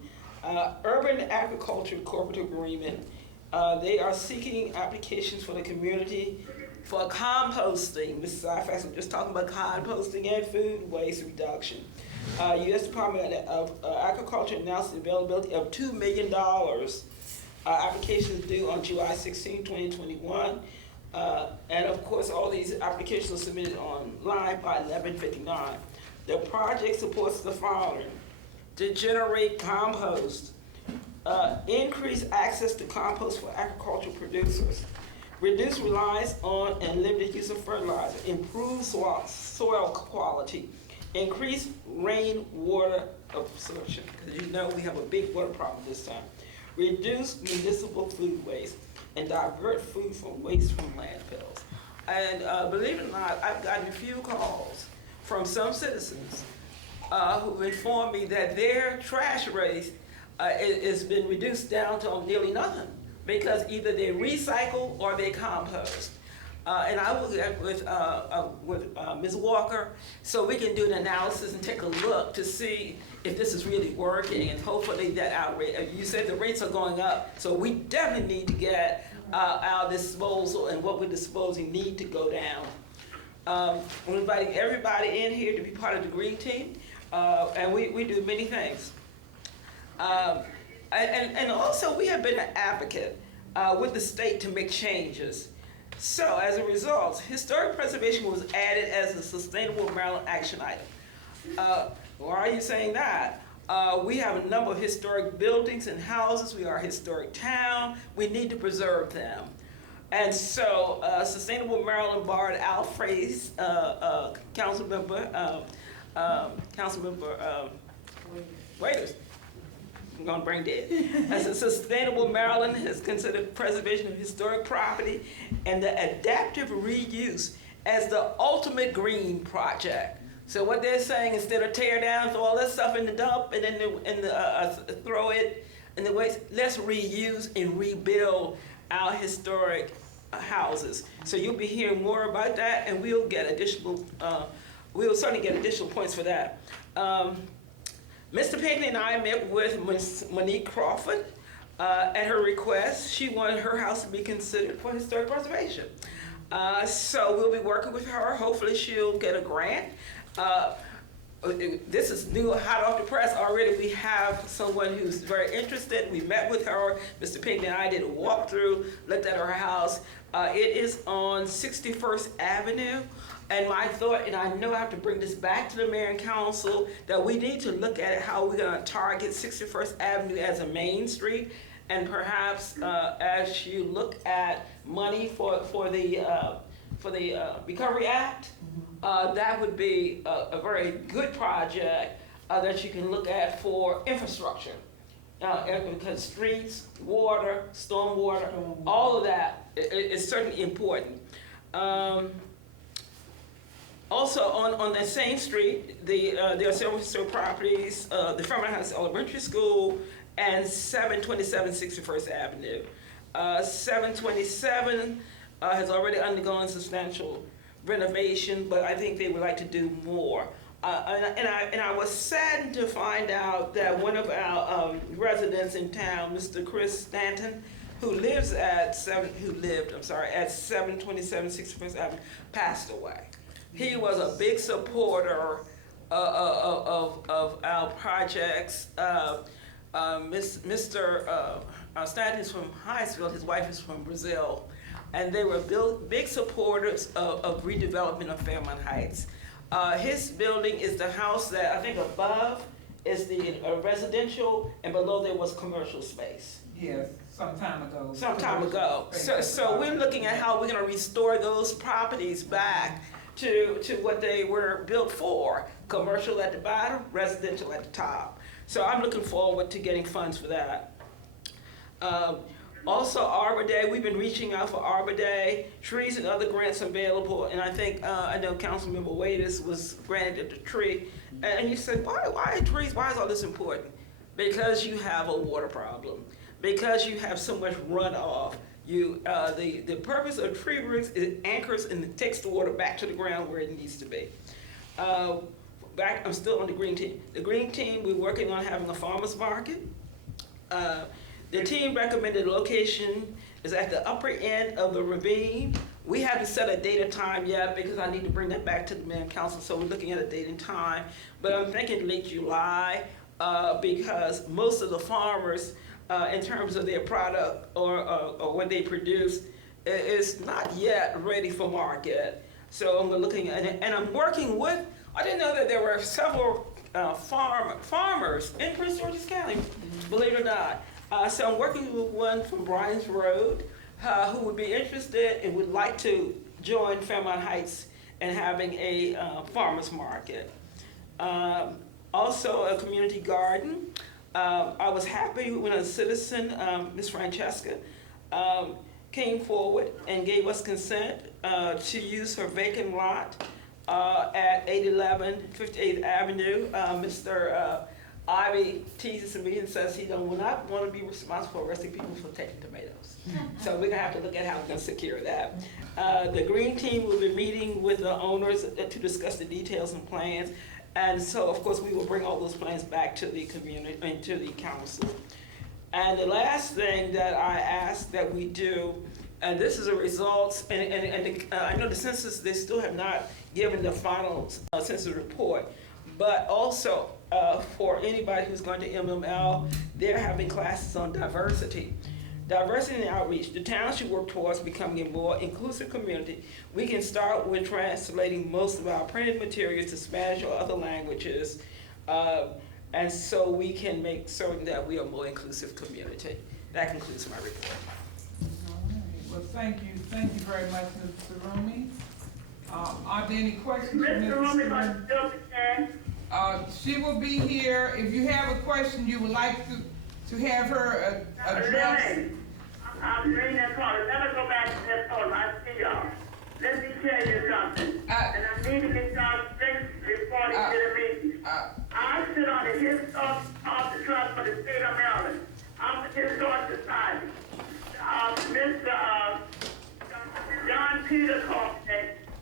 Urban Agriculture Cooperative Agreement, they are seeking applications for the community for composting. Mrs. Ifax was just talking about composting and food waste reduction. U.S. Department of Agriculture announced the availability of $2 million. Applications due on July 16, 2021. And of course, all these applications are submitted online by 11/59. The project supports the following: to generate compost, increase access to compost for agricultural producers, reduce reliance on and limited use of fertilizer, improve soil quality, increase rainwater absorption, because you know we have a big water problem this time, reduce municipal food waste, and divert food from waste from landfills. And believe it or not, I've gotten a few calls from some citizens who've informed me that their trash waste has been reduced down to nearly nothing, because either they recycle or they compost. And I will get with Ms. Walker so we can do an analysis and take a look to see if this is really working, and hopefully that outrate. You said the rates are going up, so we definitely need to get our disposal and what we're disposing need to go down. We're inviting everybody in here to be part of the Green Team, and we do many things. And also we have been an advocate with the state to make changes. So as a result, historic preservation was added as a Sustainable Maryland action item. Why are you saying that? We have a number of historic buildings and houses. We are a historic town. We need to preserve them. And so Sustainable Maryland borrowed Al Frey's council member Waiters. I'm gonna bring dead. As a Sustainable Maryland has considered preservation of historic property and the adaptive reuse as the ultimate green project. So what they're saying, instead of tear down, throw all that stuff in the dump and then throw it in the waste, let's reuse and rebuild our historic houses. So you'll be hearing more about that, and we'll get additional, we'll certainly get additional points for that. Mr. Pinckney and I met with Ms. Monique Crawford. At her request, she wanted her house to be considered for historic preservation. So we'll be working with her. Hopefully she'll get a grant. This is new, hot off the press already. We have someone who's very interested. We met with her. Mr. Pinckney and I did a walkthrough, looked at her house. It is on 61st Avenue. And my thought, and I know I have to bring this back to the mayor and council, that we need to look at how we're gonna target 61st Avenue as a main street And perhaps as you look at money for the Recovery Act, that would be a very good project that you can look at for infrastructure. Because streets, water, stormwater, all of that is certainly important. Also, on that same street, there are several historic properties, the Fairmount Heights Elementary School and 727 61st Avenue. 727 has already undergone substantial renovation, but I think they would like to do more. And I was saddened to find out that one of our residents in town, Mr. Chris Stanton, who lived at 727 61st Avenue, passed away. He was a big supporter of our projects. Mr. Stanton is from Hinesville, his wife is from Brazil, and they were big supporters of redevelopment of Fairmount Heights. His building is the house that I think above is the residential, and below there was commercial space. Yes, some time ago. Some time ago. So we're looking at how we're going to restore those properties back to what they were built for: commercial at the bottom, residential at the top. So I'm looking forward to getting funds for that. Also, Arbor Day, we've been reaching out for Arbor Day, trees and other grants available, and I think, I know Councilmember Waiters was granted a tree, and you said, why trees, why is all this important? Because you have a water problem, because you have so much runoff. The purpose of tree roots is it anchors and takes the water back to the ground where it needs to be. I'm still on the green team. The green team, we're working on having a farmer's market. The team recommended location is at the upper end of the ravine. We haven't set a date and time yet because I need to bring that back to the mayor and council, so we're looking at a date and time. But I'm thinking late July because most of the farmers, in terms of their product or what they produce, is not yet ready for market. So I'm looking at it, and I'm working with, I didn't know that there were several farmers in Prince George's County, believe it or not. So I'm working with one from Bryan's Road who would be interested and would like to join Fairmount Heights and having a farmer's market. Also a community garden. I was happy when a citizen, Ms. Francesca, came forward and gave us consent to use her vacant lot at 811 58th Avenue. Mr. Ivy teases me and says he will not want to be responsible for arresting people for taking tomatoes. So we're gonna have to look at how we're gonna secure that. The green team will be meeting with the owners to discuss the details and plans. And so, of course, we will bring all those plans back to the community and to the council. And the last thing that I ask that we do, and this is a result, I know the census, they still have not given the final census report, but also for anybody who's going to MML, they're having classes on diversity. Diversity and outreach. The town should work towards becoming a more inclusive community. We can start with translating most of our printed materials to Spanish or other languages, and so we can make certain that we are a more inclusive community. That concludes my report. All right. Well, thank you very much, Mr. Rumi. Are there any questions? Mr. Rumi, want to jump in? She will be here. If you have a question you would like to have her address. I'm reading that call. Let her go back to that phone. I see y'all. Let me tell you something. And I need to get y'all straight before they get a meeting. I sit on the Historic Trust for the state of Maryland. I'm the Historic Society. Mr. John Peter called me.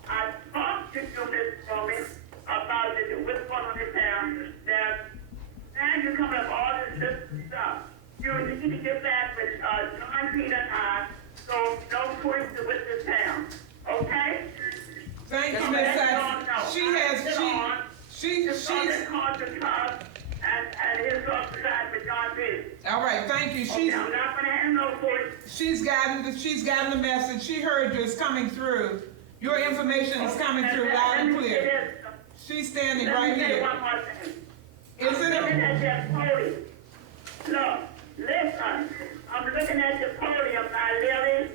I talked to you, Mr. Rumi, about what's going on in town. And you're coming up all this stuff. You need to get back with John Peter and I, so no twisted with this town. Okay? Thank you, Ms. Sykes. She's called the trust and his society with John Peter. all right. Thank you. Okay, I'm not gonna have no voice. She's gotten the message. She heard you. It's coming through. Your information is coming through loud and clear. She's standing right here. One more thing. Is it? Look, listen. I'm looking at the podium now, Lily.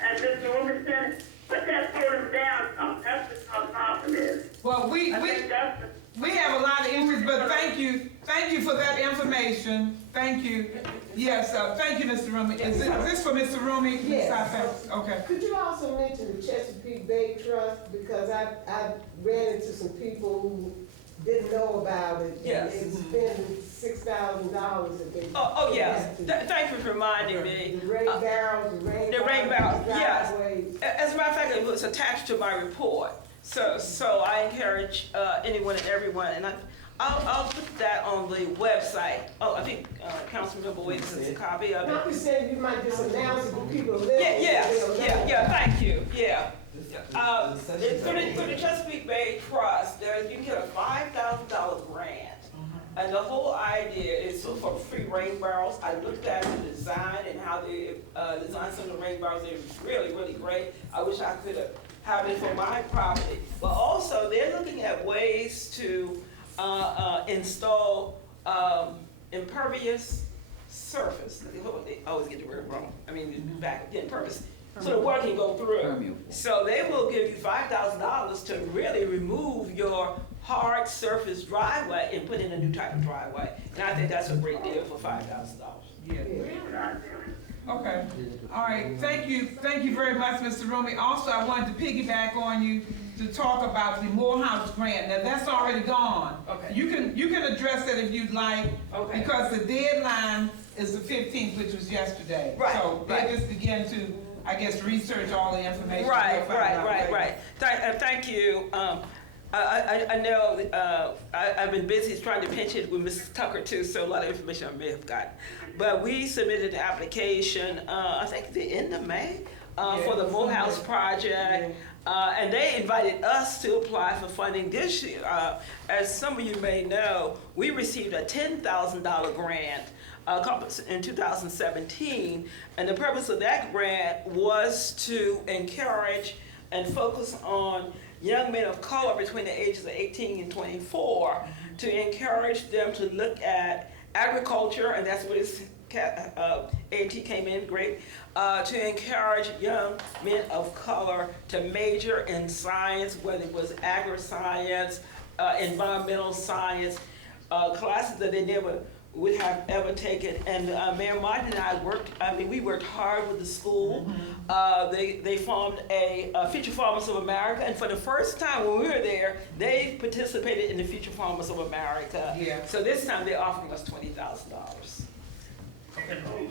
And Mr. Wilkerson, put that podium down some. That's what the problem is. Well, we have a lot of issues, but thank you for that information. Thank you. Yes, thank you, Mr. Rumi. Is this for Mr. Rumi? Yes. Okay. Could you also mention the Chesapeake Bay Trust, because I ran into some people who didn't know about it. Yes. And they spent $6,000 that they. Oh, yes, thank you for reminding me. The rain barrels, the rain barrels, yes. driveways. As a matter of fact, it was attached to my report. So I encourage anyone and everyone, and I'll put that on the website. Oh, I think Councilmember Williams has a copy of Not it. to say you might just announce it when people live. Thank you, yeah. Through the Chesapeake Bay Trust, you can get a $5,000 grant. And the whole idea is for free rain barrels. I looked at the design and how they designed some of the rain barrels. They're really, really great. I wish I could have it for my property. But also, they're looking at ways to install impervious surface. They always get the word wrong. I mean, back again, impervious. So the water can go through. So they will give you $5,000 to really remove your hard surface driveway and put in a new type of driveway. And I think that's a great deal for $5,000. Yeah. Okay. All right. Thank you very much, Mr. Rumi. Also, I wanted to piggyback on you to talk about the Morehouse grant. Now, that's already gone. Okay. You can address that if you'd like, Okay. because the deadline is the 15th, which was yesterday. Right, So right. they just begin to, I guess, research all the information. Right. We'll find out later. Thank you. I know I've been busy trying to pinch it with Mrs. Tucker too, so a lot of information I may have gotten. But we submitted an application, I think the end of May, for the Morehouse project. And they invited us to apply for funding this year. As some of you may know, we received a $10,000 grant in 2017, and the purpose of that grant was to encourage and focus on young men of color between the ages of 18 and 24 to encourage them to look at agriculture, and that's where this A&T came in great, to encourage young men of color to major in science, whether it was agri-science, environmental science, classes that they never would have ever taken. And Mayor Martin and I we worked hard with the school. They formed a Future Farmers of America, and for the first time when we were there, they participated in the Future Farmers of America. Yeah. So this time they're offering us $20,000.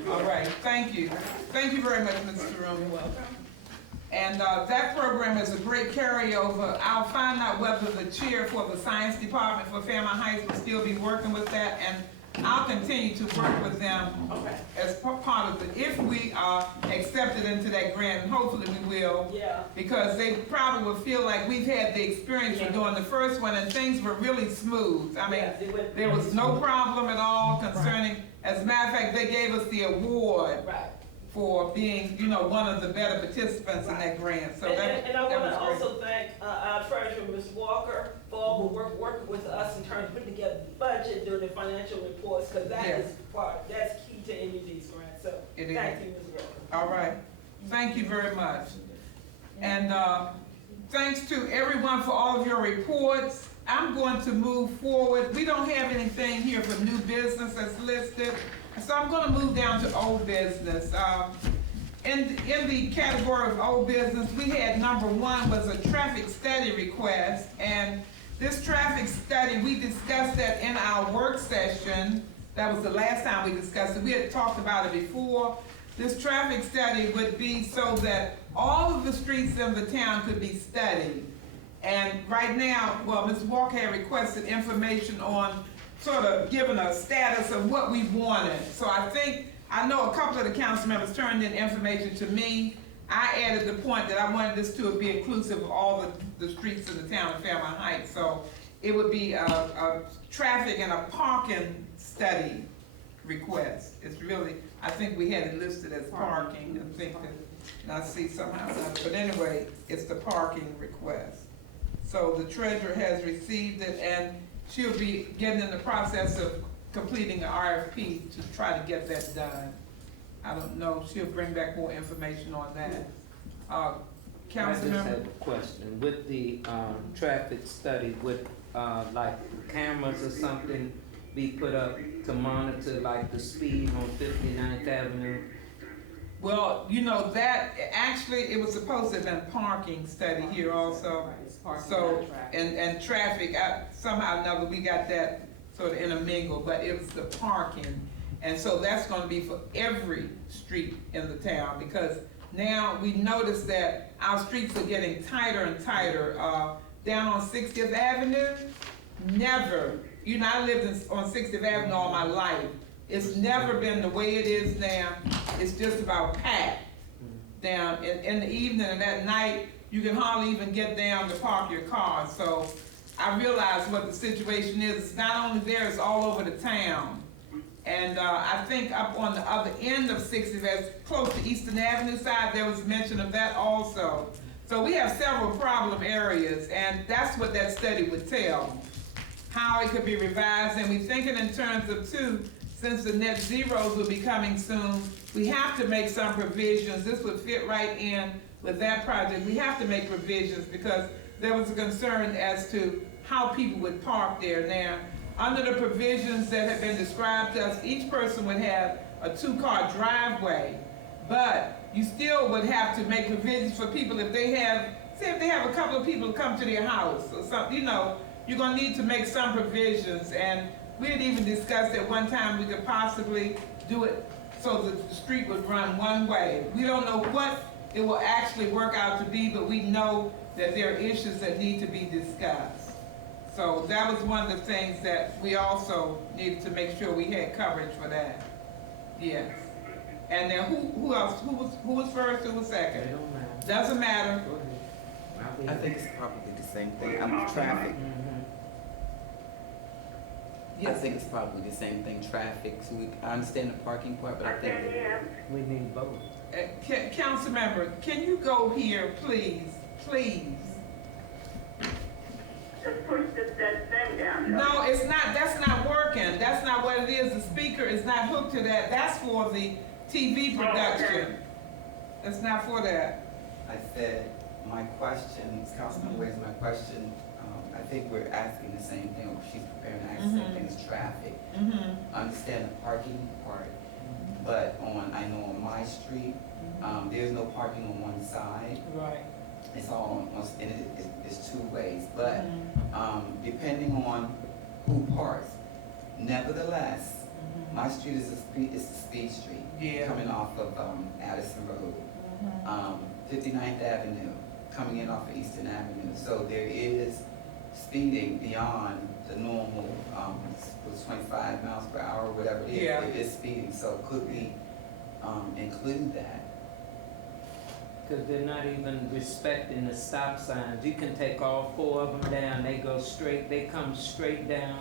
All right. Thank you. Thank you very much, Mr. Rumi. You're welcome. And that program is a great carryover. I'll find out whether the chair for the science department for Fairmount Heights will still be working with that, and I'll continue to work with them as part of it if we are accepted into that grant, and hopefully we will. Yeah. Because they probably will feel like we've had the experience of doing the first one, and things were really smooth. I mean, there was no problem at all concerning. As a matter of fact, they gave us the award for being, one of the better participants in that grant. So and I want was to great. also thank our treasurer, Ms. Walker, for all the work working with us in terms of putting together the budget, doing the financial reports, because that's key to any of these grants. So It is. thank you, Ms. Walker. All right. Thank you very much. And thanks to everyone for all of your reports. I'm going to move forward. We don't have anything here for new business that's listed, so I'm going to move down to old business. In the category of old business, we had number 1 was a traffic study request, and this traffic study, we discussed that in our work session. That was the last time we discussed it. We had talked about it before. This traffic study would be so that all of the streets in the town could be studied. And right now, Mr. Walker had requested information on sort of giving a status of what we wanted. So I know a couple of the council members turned in information to me. I added the point that I wanted this to be inclusive of all the streets in the town of Fairmount Heights. So it would be a traffic and a parking study request. It's really, I think we had it listed as parking. I think that, and I see somehow, but anyway, it's the parking request. So the treasurer has received it, and she'll be getting in the process of completing an RFP to try to get that done. I don't know, she'll bring back more information on that. I just Councilmember? have a question. With the, traffic study, would, like cameras or something be put up to monitor like the speed on 59th Avenue? Well, you know, that, actually, it was supposed to have been parking study here also. It's parking So, and traffic. and traffic, somehow or another, we got that sort of intermingled, but it was the parking. And so that's gonna be for every street in the town, because now we notice that our streets are getting tighter and tighter. Down on 60th Avenue, never, you know, I lived on 60th Avenue all my life. It's never been the way it is now. It's just about packed down in the evening, and at night, you can hardly even get down to park your car. So I realize what the situation is. It's not only there, it's all over the town. And I think up on the other end of 60th, as close to Eastern Avenue side, there was mention of that also. So we have several problem areas, and that's what that study would tell, how it could be revised. And we're thinking in terms of too, since the net zeros will be coming soon, we have to make some provisions. This would fit right in with that project. We have to make provisions because there was a concern as to how people would park there. Now, under the provisions that have been described to us, each person would have a 2-car driveway, but you still would have to make provisions for people if they have, say if they have a couple of people come to their house or something, you know, you're gonna need to make some provisions. And we had even discussed at one time we could possibly do it so that the street would run one way. We don't know what it will actually work out to be, but we know that there are issues that need to be discussed. So that was one of the things that we also needed to make sure we had coverage for that. Yes. And then who else? Who was first? Who was second? It don't matter. Doesn't matter. Go ahead. I'll be I think it's probably the same thing. I mean, traffic. I Yes. think it's probably the same thing, traffic. So I understand the parking part, but I think We need both. Council member, can you go here, please? Please. Just push that thing down. No, it's not, that's not working. That's not what it is. The speaker is not hooked to that. That's for the TV production. It's not for that. I said, my question, Councilman Wade's my question, I think we're asking the same thing, or she's preparing to ask the same thing as traffic. I understand the parking part, but I know on my street, there's no parking on one side. Right. It's all on, and it's two ways, but depending on who parks. Nevertheless, my street is a speed street. Yeah. Coming off of Addison Road, 59th Avenue, coming in off of Eastern Avenue. So there is speeding beyond the normal, 25 miles per hour, whatever it is. Yeah. It is speeding, so could we include that? Because they're not even respecting the stop signs. You can take all 4 of them down, they go straight, they come straight down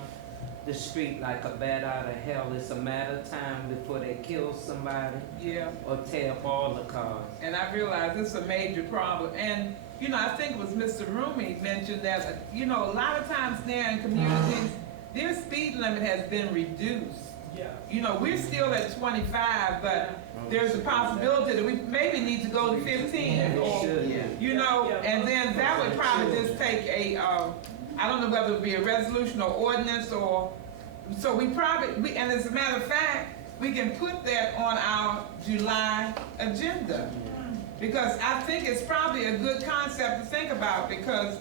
the street like a bat out of hell. It's a matter of time before they kill somebody Yeah. or tear up all the cars. And I realize this is a major problem. And, you know, I think it was Mr. Rumi mentioned that, you know, a lot of times now in communities, their speed limit has been reduced. Yeah. You know, we're still at 25, but there's a possibility that we maybe need to go to 15 They or, should. Yeah. you know, and then that would probably just take a, I don't know whether it would be a resolution or ordinance or, so we probably, and as a matter of fact, we can put that on our July agenda. Because I think it's probably a good concept to think about, because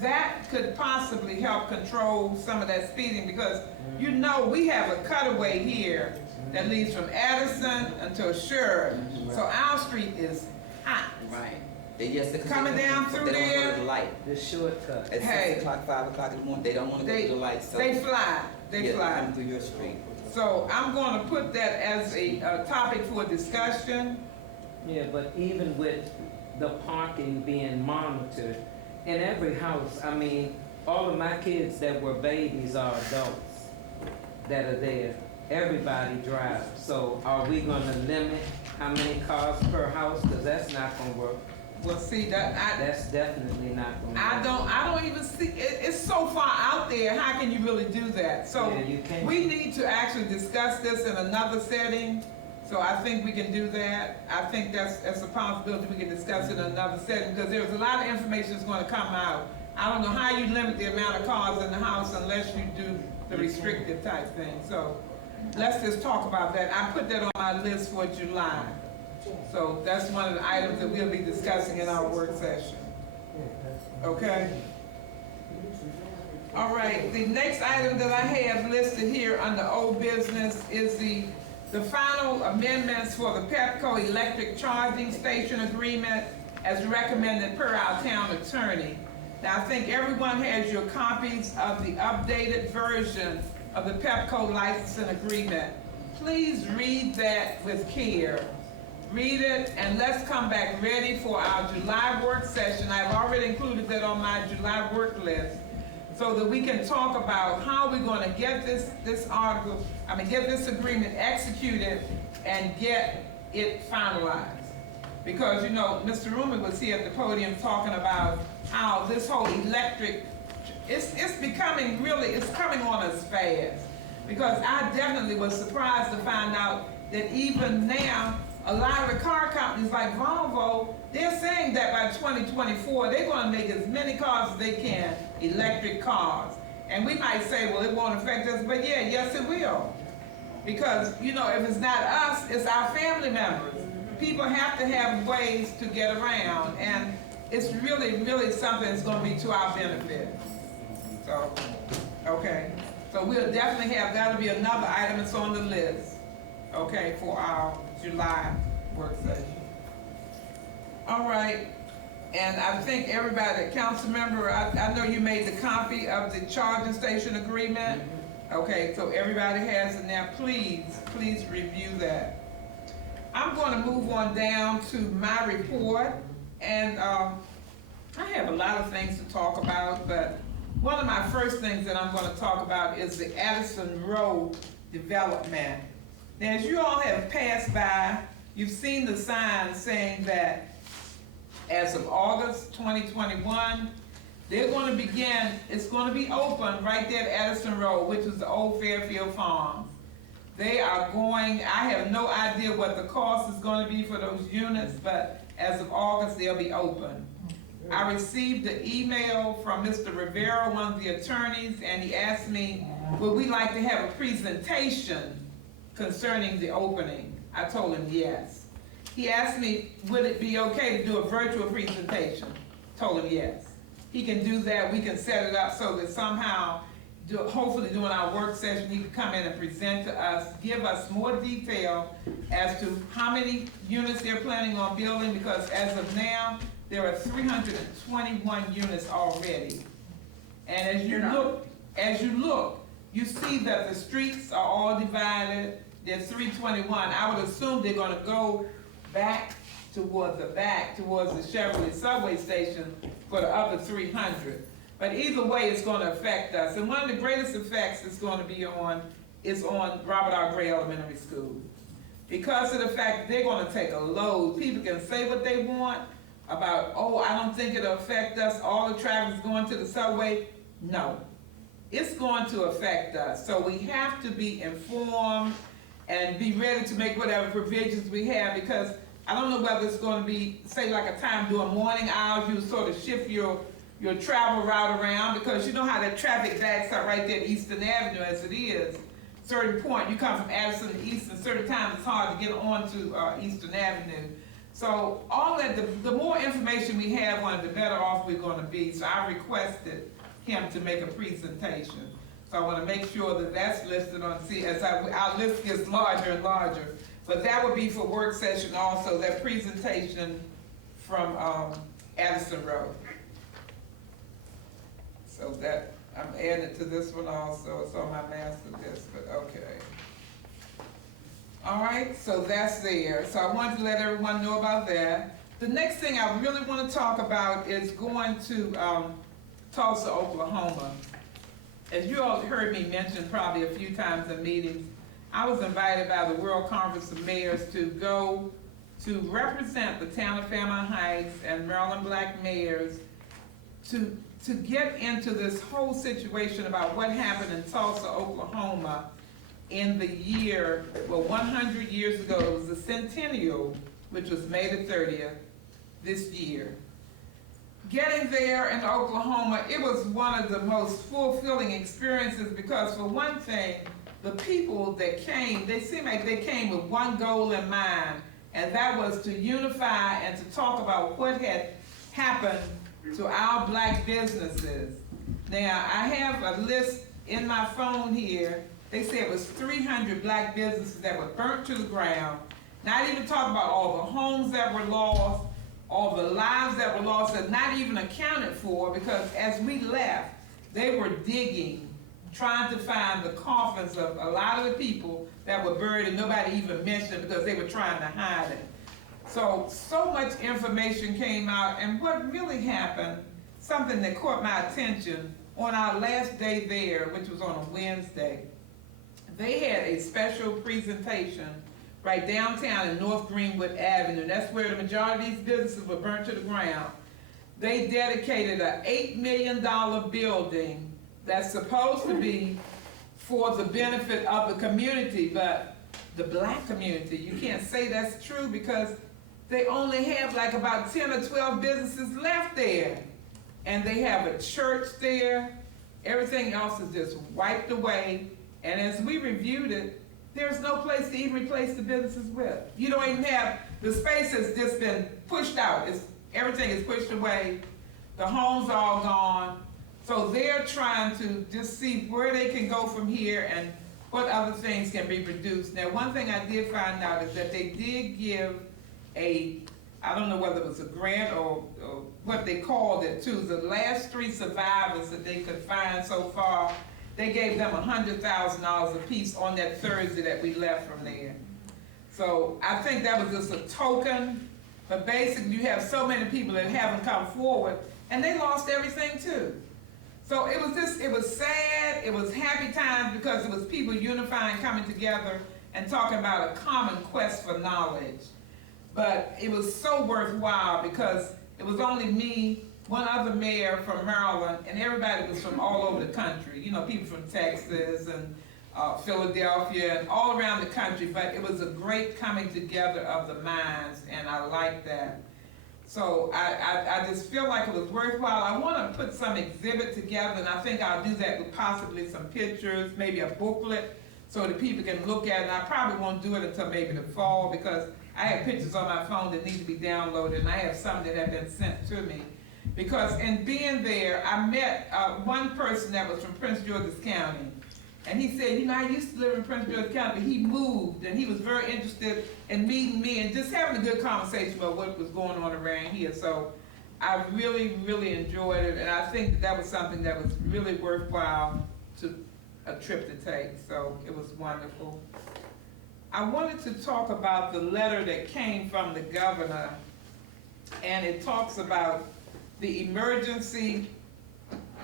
that could possibly help control some of that speeding, because you know we have a cutaway here that leads from Addison until Sherwood. So our street is hot. Right. They just Coming down through they don't wanna go there. to the light. The shortcut. At Hey. 6 o'clock, 5 o'clock in the morning, they don't wanna go to the light, so. They fly, they Yeah, fly. come through your street. So I'm gonna put that as a topic for discussion. Yeah, but even with the parking being monitored, in every house, I mean, all of my kids that were babies are adults that are there. Everybody drives. So are we gonna limit how many cars per house? Because that's not gonna work. Well, see, That's definitely not gonna. I don't even see, it's so far out there, how can you really do that? So, Yeah, you can't. we need to actually discuss this in another setting, so I think we can do that. I think that's a possibility, we can discuss it in another setting, because there's a lot of information that's gonna come out. I don't know how you limit the amount of cars in the house unless you do the restricted type thing, so let's just talk about that. I put that on my list for July. So that's one of the items that we'll be discussing in our work session. Okay? All right, the next item that I have listed here under old business is the final amendments for the Pepco electric charging station agreement as recommended per our town attorney. Now, I think everyone has your copies of the updated version of the Pepco licensing agreement. Please read that with care. Read it, and let's come back ready for our July work session. I've already included that on my July work list, so that we can talk about how we're gonna get this agreement executed and get it finalized. Because, you know, Mr. Rumi was here at the podium talking about how this whole electric, it's becoming really, it's coming on us fast. Because I definitely was surprised to find out that even now, a lot of the car companies like Volvo, they're saying that by 2024, they're gonna make as many cars as they can, electric cars. And we might say, well, it won't affect us, but yeah, yes it will. Because, you know, if it's not us, it's our family members. People have to have ways to get around, and it's really, really something that's gonna be to our benefit. So, okay. So we'll definitely have, that'll be another item that's on the list, okay, for our July work session. All right, and I think everybody, council member, I know you made the copy of the charging station agreement. Okay, so everybody has it now. Please review that. I'm going to move on down to my report, and I have a lot of things to talk about, but one of my first things that I'm going to talk about is the Addison Road development. Now, as you all have passed by, you've seen the sign saying that as of August 2021, they're going to begin, it's going to be open right there at Addison Road, which is the old Fairfield Farm. They are going, I have no idea what the cost is going to be for those units, but as of August, they'll be open. I received the email from Mr. Rivera, one of the attorneys, and he asked me, would we like to have a presentation concerning the opening? I told him yes. He asked me, would it be okay to do a virtual presentation? Told him yes. He can do that, we can set it up so that somehow, hopefully during our work session, he can come in and present to us, give us more detail as to how many units they're planning on building, because as of now, there are 321 units already. And as you look, you see that the streets are all divided. There's 321. I would assume they're gonna go back towards the Chevrolet subway station for the other 300. But either way, it's gonna affect us. And one of the greatest effects it's gonna be on is on Robert R. Gray Elementary School. Because of the fact they're gonna take a load. People can say what they want about, oh, I don't think it'll affect us, all the traffic's going to the subway. No, it's going to affect us. So we have to be informed and be ready to make whatever provisions we have, because I don't know whether it's going to be, say like a time during morning hours, you sort of shift your travel route around, because you know how that traffic backs up right there at Eastern Avenue as it is. Certain point, you come from Addison to Eastern, certain times it's hard to get onto Eastern Avenue. So all that, the more information we have on it, the better off we're going to be. So I requested him to make a presentation. So I want to make sure that that's listed on, see, as our list gets larger and larger. But that would be for work session also, that presentation from Addison Road. So that, I'm adding it to this one also, it's on my master list, but okay. All right, so that's there. So I wanted to let everyone know about that. The next thing I really want to talk about is going to Tulsa, Oklahoma. As you all heard me mention probably a few times in meetings, I was invited by the World Conference of Mayors to go to represent the town of Fairmount Heights and Maryland Black mayors to get into this whole situation about what happened in Tulsa, Oklahoma in the year, well, 100 years ago. It was the centennial, which was May the 30th this year. Getting there in Oklahoma, it was one of the most fulfilling experiences because, for one thing, the people that came, they seemed like they came with one goal in mind, and that was to unify and to talk about what had happened to our black businesses. Now, I have a list in my phone here. They said it was 300 black businesses that were burnt to the ground. Not even talking about all the homes that were lost, all the lives that were lost, that not even accounted for, because as we left, they were digging, trying to find the coffins of a lot of the people that were buried, and nobody even mentioned it because they were trying to hide it. So much information came out, and what really happened, something that caught my attention, on our last day there, which was on a Wednesday, they had a special presentation right downtown in North Greenwood Avenue. That's where the majority of these businesses were burnt to the ground. They dedicated an $8 million building that's supposed to be for the benefit of the community, but the black community, you can't say that's true because they only have like about 10 or 12 businesses left there. And they have a church there. Everything else is just wiped away. And as we reviewed it, there's no place to even replace the businesses with. You don't even have, the space has just been pushed out. Everything is pushed away. The homes are all gone. So they're trying to just see where they can go from here and what other things can be produced. Now, one thing I did find out is that they did give I don't know whether it was a grant or what they called it, to the last 3 survivors that they could find so far. They gave them $100,000 apiece on that Thursday that we left from there. So I think that was just a token, but basically you have so many people that haven't come forward, and they lost everything too. So it was sad, it was happy times because it was people unifying, coming together, and talking about a common quest for knowledge. But it was so worthwhile because it was only me, one other mayor from Maryland, and everybody was from all over the country. You know, people from Texas and Philadelphia and all around the country. But it was a great coming together of the minds, and I like that. So I just feel like it was worthwhile. I want to put some exhibit together, and I think I'll do that with possibly some pictures, maybe a booklet, so that people can look at it. And I probably won't do it until maybe the fall because I have pictures on my phone that need to be downloaded, and I have some that have been sent to me. Because in being there, I met one person that was from Prince George's County. And he said, you know, I used to live in Prince George's County, but he moved, and he was very interested in meeting me and just having a good conversation about what was going on around here. So I really, really enjoyed it, and I think that was something that was really worthwhile a trip to take. So it was wonderful. I wanted to talk about the letter that came from the governor, and it talks about the emergency.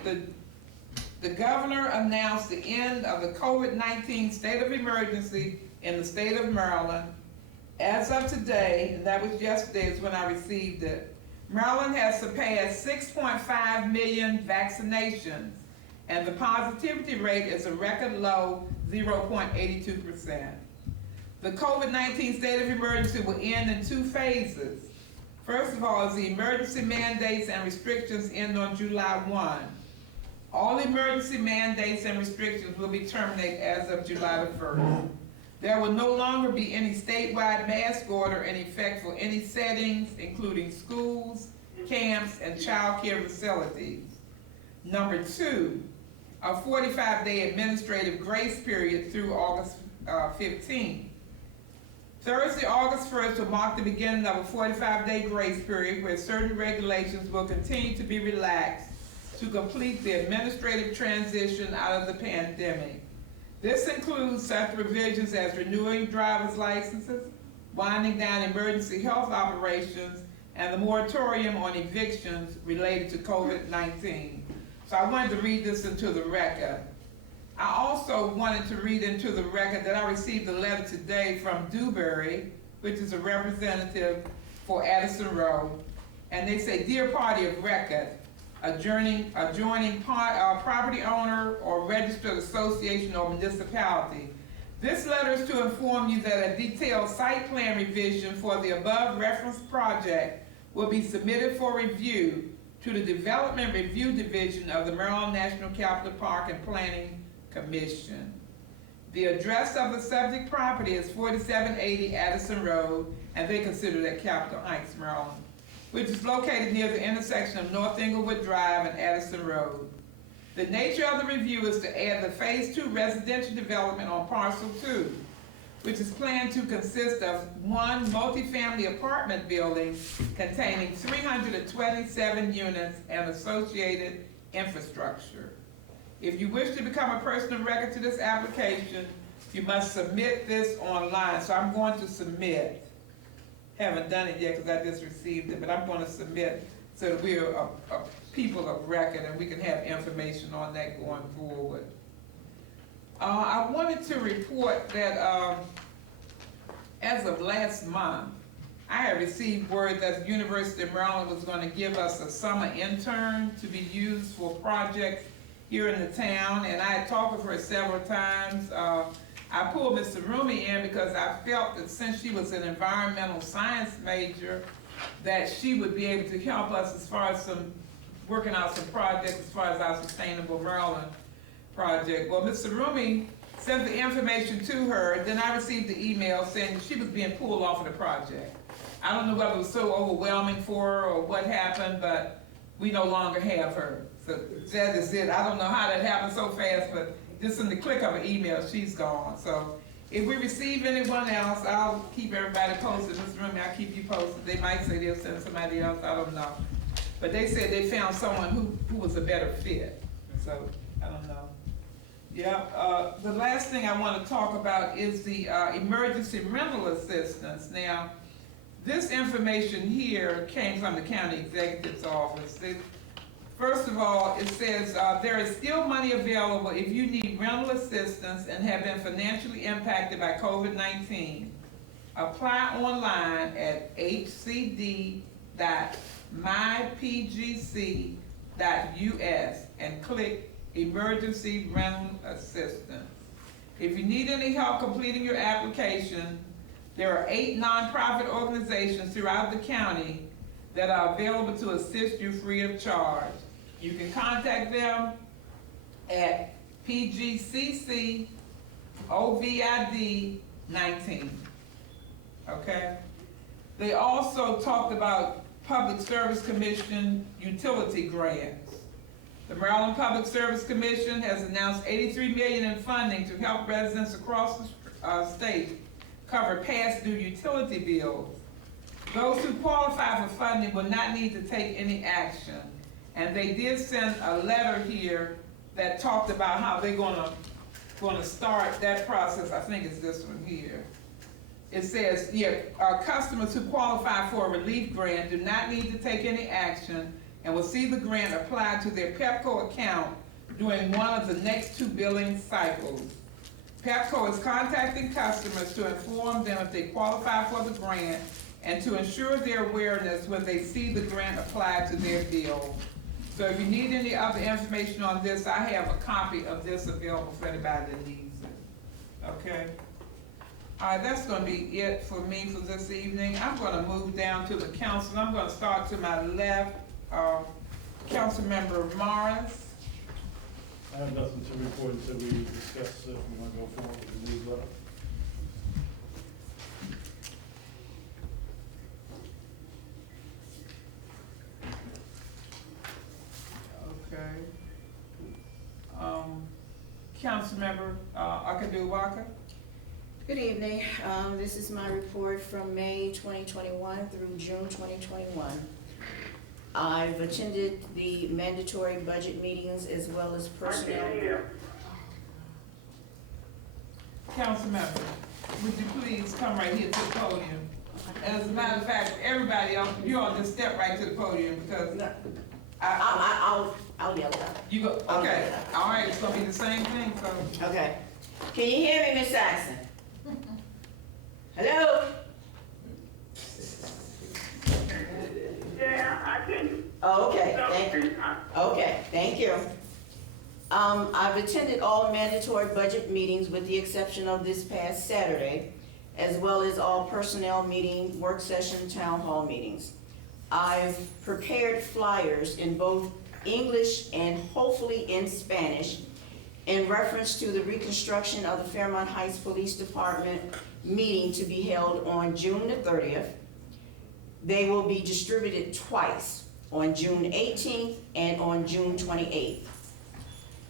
The governor announced the end of the COVID-19 state of emergency in the state of Maryland. As of today, and that was yesterday is when I received it, Maryland has surpassed 6.5 million vaccinations, and the positivity rate is a record low 0.82%. The COVID-19 state of emergency will end in 2 phases. First of all, is the emergency mandates and restrictions end on July 1. All emergency mandates and restrictions will be terminated as of July the 1st. There will no longer be any statewide mask order in effect for any settings, including schools, camps, and child care facilities. Number 2, a 45-day administrative grace period through August 15th. Thursday, August 1st will mark the beginning of a 45-day grace period where certain regulations will continue to be relaxed to complete the administrative transition out of the pandemic. This includes such revisions as renewing driver's licenses, winding down emergency health operations, and the moratorium on evictions related to COVID-19. So I wanted to read this into the record. I also wanted to read into the record that I received a letter today from Dewberry, which is a representative for Addison Road. And they say, "Dear party of record, adjoining property owner or registered association or municipality. This letter is to inform you that a detailed site plan revision for the above referenced project will be submitted for review to the Development Review Division of the Maryland National Capital Park and Planning Commission. The address of the subject property is 4780 Addison Road, and they consider that Capitol Heights, Maryland, which is located near the intersection of North Englewood Drive and Addison Road. The nature of the review is to add the Phase 2 residential development on Parcel 2, which is planned to consist of one multifamily apartment building containing 327 units and associated infrastructure. If you wish to become a person of record to this application, you must submit this online." So I'm going to submit. Haven't done it yet because I just received it, but I'm going to submit so that we are people of record and we can have information on that going forward. I wanted to report that as of last month, I had received word that the University of Maryland was going to give us a summer intern to be used for projects here in the town, and I had talked with her several times. I pulled Mr. Rumi in because I felt that since she was an environmental science major, that she would be able to help us as far as working out some projects as far as our Sustainable Maryland project. Well, Mr. Rumi sent the information to her, then I received the email saying that she was being pulled off of the project. I don't know whether it was so overwhelming for her or what happened, but we no longer have her. So that is it. I don't know how that happened so fast, but just in the click of an email, she's gone. So if we receive anyone else, I'll keep everybody posted. Mr. Rumi, I'll keep you posted. They might say they'll send somebody else, I don't know. But they said they found someone who was a better fit. So, I don't know. Yeah, the last thing I want to talk about is the emergency rental assistance. Now, this information here came from the county executive's office. First of all, it says there is still money available if you need rental assistance and have been financially impacted by COVID-19. Apply online at hcd.mypgc.us and click Emergency Rental Assistance. If you need any help completing your application, there are 8 nonprofit organizations throughout the county that are available to assist you free of charge. You can contact them at PGCC OVID 19. Okay? They also talked about Public Service Commission utility grants. The Maryland Public Service Commission has announced $83 million in funding to help residents across the state cover past due utility bills. Those who qualify for funding will not need to take any action. And they did send a letter here that talked about how they're gonna start that process. I think it's this one here. It says, our customers who qualify for a relief grant do not need to take any action and will see the grant applied to their PEPCO account during one of the next 2 billing cycles. PEPCO is contacting customers to inform them if they qualify for the grant and to ensure their awareness when they see the grant applied to their bill. So if you need any other information on this, I have a copy of this available for anybody that needs it. Okay? All right, that's going to be it for me for this evening. I'm going to move down to the council. I'm going to start to my left. Councilmember Morris. I have nothing to report until we discuss if we want to go forward with the newsletter. Okay. Councilmember Akaduwaka. Good evening. This is my report from May 2021 through June 2021. I've attended the mandatory budget meetings as well as personnel. Councilmember, would you please come right here to the podium? As a matter of fact, everybody else, you all just step right to the podium because I'll yell it out. you go. Okay, all right, it's gonna be the same thing. So Okay. Can you hear me, Miss Saxon? Hello? continue. Oh, okay, So, thank you. Okay, thank you. I've attended all mandatory budget meetings with the exception of this past Saturday, as well as all personnel meeting, work session, town hall meetings. I've prepared flyers in both English and hopefully in Spanish in reference to the reconstruction of the Fairmount Heights Police Department meeting to be held on June the 30th. They will be distributed twice, on June 18th and on June 28th.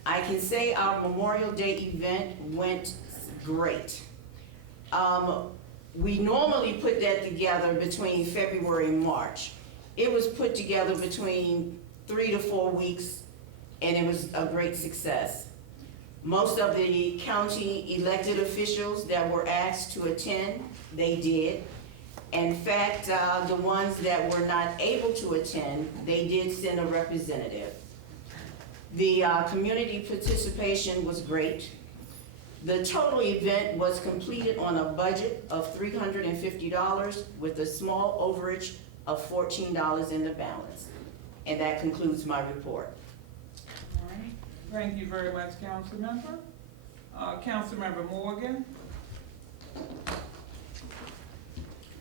I can say our Memorial Day event went great. We normally put that together between February and March. It was put together between 3 to 4 weeks, and it was a great success. Most of the county elected officials that were asked to attend, they did. In fact, the ones that were not able to attend, they did send a representative. The community participation was great. The total event was completed on a budget of $350 with a small overage of $14 in the balance. And that concludes my report. All right. Thank you very much, Councilmember. Councilmember Morgan.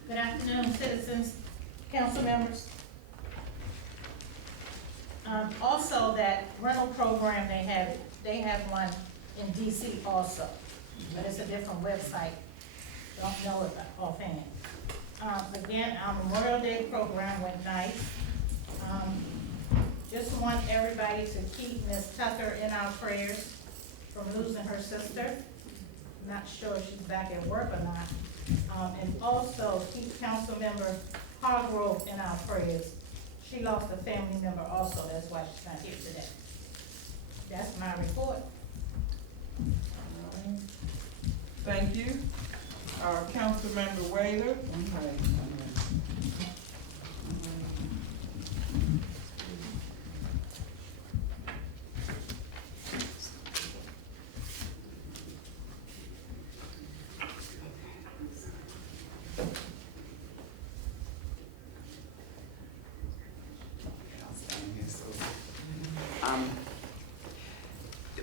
Good afternoon, citizens, council members. Also, that rental program they have one in DC also, but it's a different website. Don't know it offhand. Again, our Memorial Day program went nice. Just want everybody to keep Miss Tucker in our prayers from losing her sister. Not sure if she's back at work or not. And also keep Councilmember Hargrove in our prayers. She lost a family member also, that's why she's not here today. That's my report. Thank you. Councilmember Wader.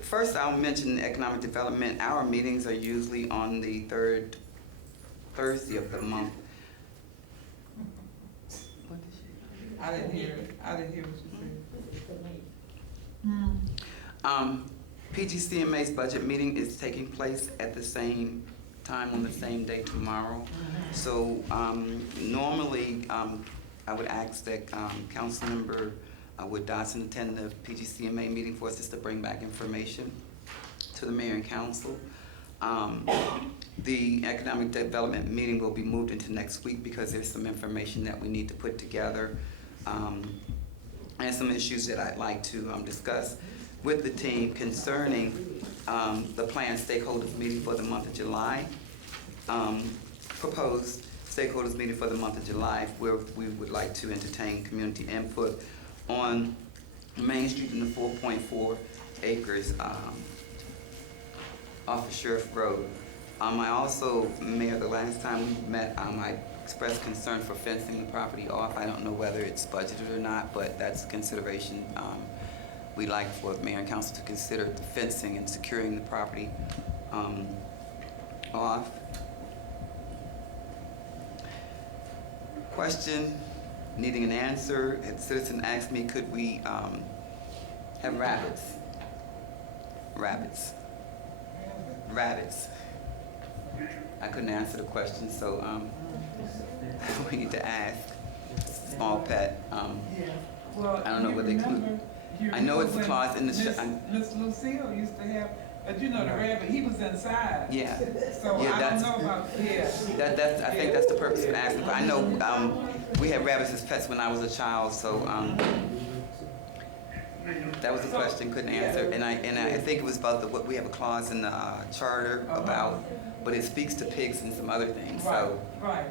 First, I'll mention economic development. Our meetings are usually on the third Thursday of the month. I didn't hear it. I didn't hear what you said. PGCMA's budget meeting is taking place at the same time on the same day tomorrow. So normally I would ask that Councilmember Wood Dotson attend the PGCMA meeting for us just to bring back information to the mayor and council. The economic development meeting will be moved into next week because there's some information that we need to put together and some issues that I'd like to discuss with the team concerning the planned stakeholders meeting for the month of July. Proposed stakeholders meeting for the month of July, where we would like to entertain community input on Main Street in the 4.4 acres off of Sheriff Road. I also, Mayor, the last time we met, I expressed concern for fencing the property off. I don't know whether it's budgeted or not, but that's a consideration we'd like for the mayor and council to consider, the fencing and securing the property off. Question, needing an answer. A citizen asked me, could we have rabbits? Rabbits. I couldn't answer the question, so we need to ask. Small pet. Well, I don't know what they include. I know it's a clause in the. Miss Lucille used to have, but you know the rabbit, he was inside. Yeah. So Yeah, I that's- don't know about, yeah. That's. I think that's the purpose of asking. But I know we had rabbits as pets when I was a child, so that was the question. Couldn't answer, and I think it was about what we have a clause in the charter about, but it speaks to pigs and some other things. So Right.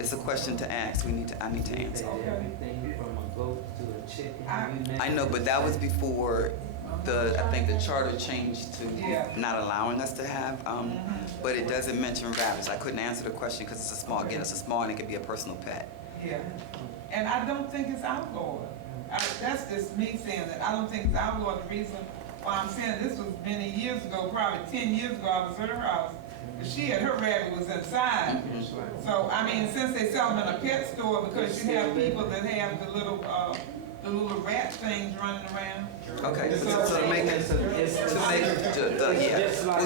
it's a question to ask. I need to answer. Everything from a goat to a chicken. I know, but that was before I think the charter changed to Yeah. not allowing us to have, but it doesn't mention rabbits. I couldn't answer the question because it's a small, again, it's a small and it could be a personal pet. Yeah, and I don't think it's outlawed. That's just me saying that, I don't think it's outlawed. The reason why I'm saying this was many years ago, probably 10 years ago, I was at her house. She had, her rabbit was inside. So, I mean, since they sell them in a pet store, because you have people that have the little rat things running around. Okay, so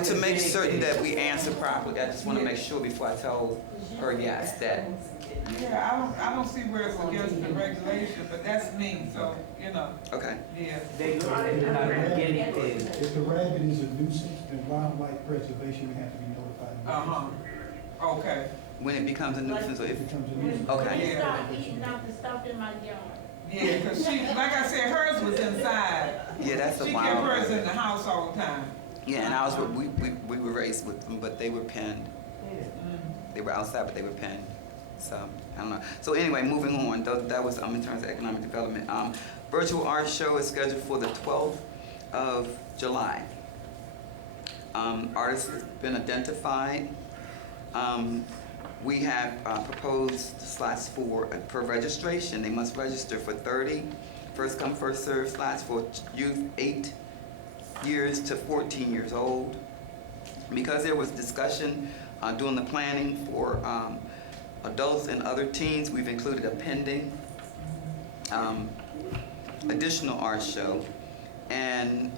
to make certain that we answer properly, I just want to make sure before I tell her yes, that, Yeah, I don't see where it's against the regulation, but that's me, so, you know, okay. yeah. They look at it like a guinea pig. If the rabbit is a nuisance, then wildlife preservation would have to be notified. Okay. When it becomes a nuisance, or if, It becomes a nuisance. okay. Stop eating out the stuff in my yard. Yeah, because she, like I said, hers was inside. Yeah, that's a She kept wild. hers in the house all the time. Yeah, and we were raised with them, but they were penned. They were outside, but they were penned. So, I don't know. So anyway, moving on, that was in terms of economic development. Virtual art show is scheduled for the 12th of July. Artists have been identified. We have proposed slots per registration. They must register for 30 first come, first served slots for youth 8 years to 14 years old. Because there was discussion during the planning for adults and other teens, we've included a pending additional art show. And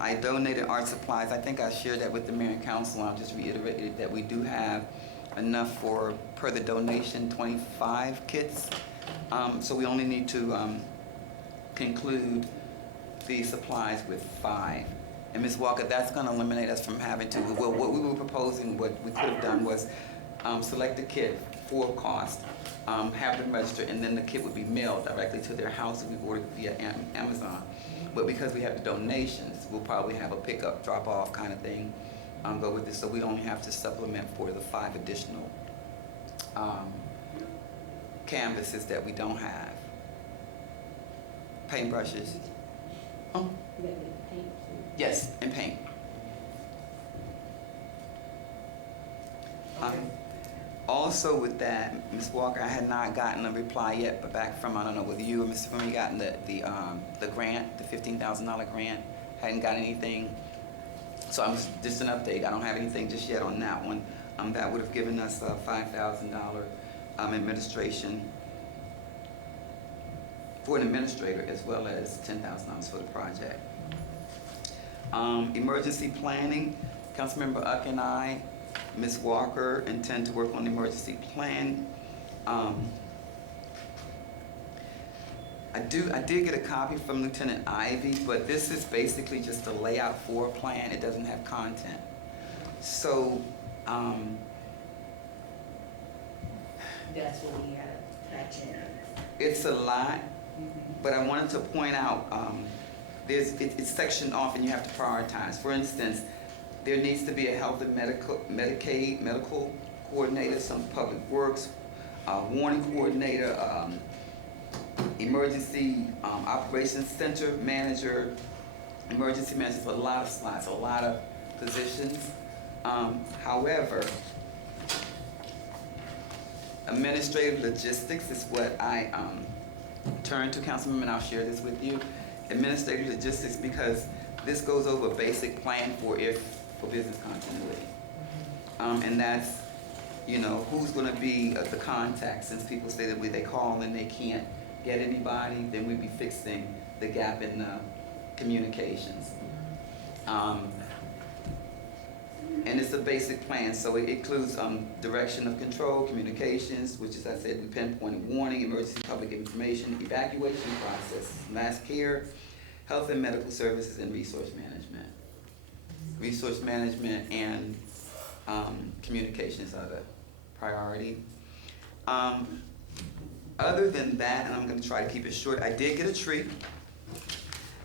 I donated art supplies. I think I shared that with the mayor and council. I'll just reiterate that we do have enough for, per the donation, 25 kits. So we only need to conclude the supplies with 5. And Ms. Walker, that's going to eliminate us from having to, well, what we were proposing, what we could have done was select a kit for cost, have them register, and then the kit would be mailed directly to their house if we ordered via Amazon. But because we have the donations, we'll probably have a pickup, drop-off kind of thing go with it, so we don't have to supplement for the 5 additional canvases that we don't have. Paintbrushes. Yes, and paint. Also with that, Ms. Walker, I had not gotten a reply yet, but back from, I don't know whether you or Mr. Fumi gotten the grant, the $15,000 grant, hadn't got anything. So I'm just an update. I don't have anything just yet on that one. That would have given us a $5,000 administration for an administrator, as well as $10,000 for the project. Emergency planning, Councilmember Uck and I, Ms. Walker, intend to work on the emergency plan. I did get a copy from Lieutenant Ivy, but this is basically just a layout for a plan. It doesn't have content. So, That's what we gotta patch in. it's a lot, but I wanted to point out, it's sectioned off and you have to prioritize. For instance, there needs to be a health and Medicaid medical coordinator, some public works, warning coordinator, emergency operations center manager, emergency manager, for a lot of slots, a lot of positions. However, administrative logistics is what I turn to, Councilmember, and I'll share this with you. Administrative logistics, because this goes over a basic plan for business continuity. And that's, you know, who's gonna be the contact, since people say that when they call and they can't get anybody, then we'd be fixing the gap in communications. And it's a basic plan, so it includes direction of control, communications, which, as I said, we pinpointed warning, emergency public information, evacuation process, mass care, health and medical services, and resource management. Resource management and communications are the priority. Other than that, and I'm going to try to keep it short, I did get a tree,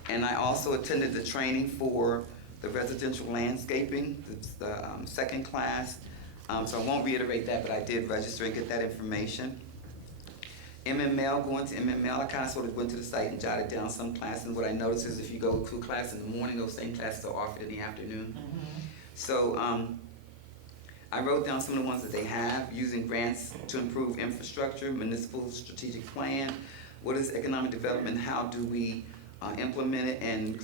and I also attended the training for the residential landscaping, the second class. So I won't reiterate that, but I did register and get that information. MML, going to MML, I kind of sort of went to the site and jotted down some classes. What I noticed is if you go to a class in the morning, those same classes are offered in the afternoon. So I wrote down some of the ones that they have, using grants to improve infrastructure, municipal strategic plan, what is economic development, how do we implement it, and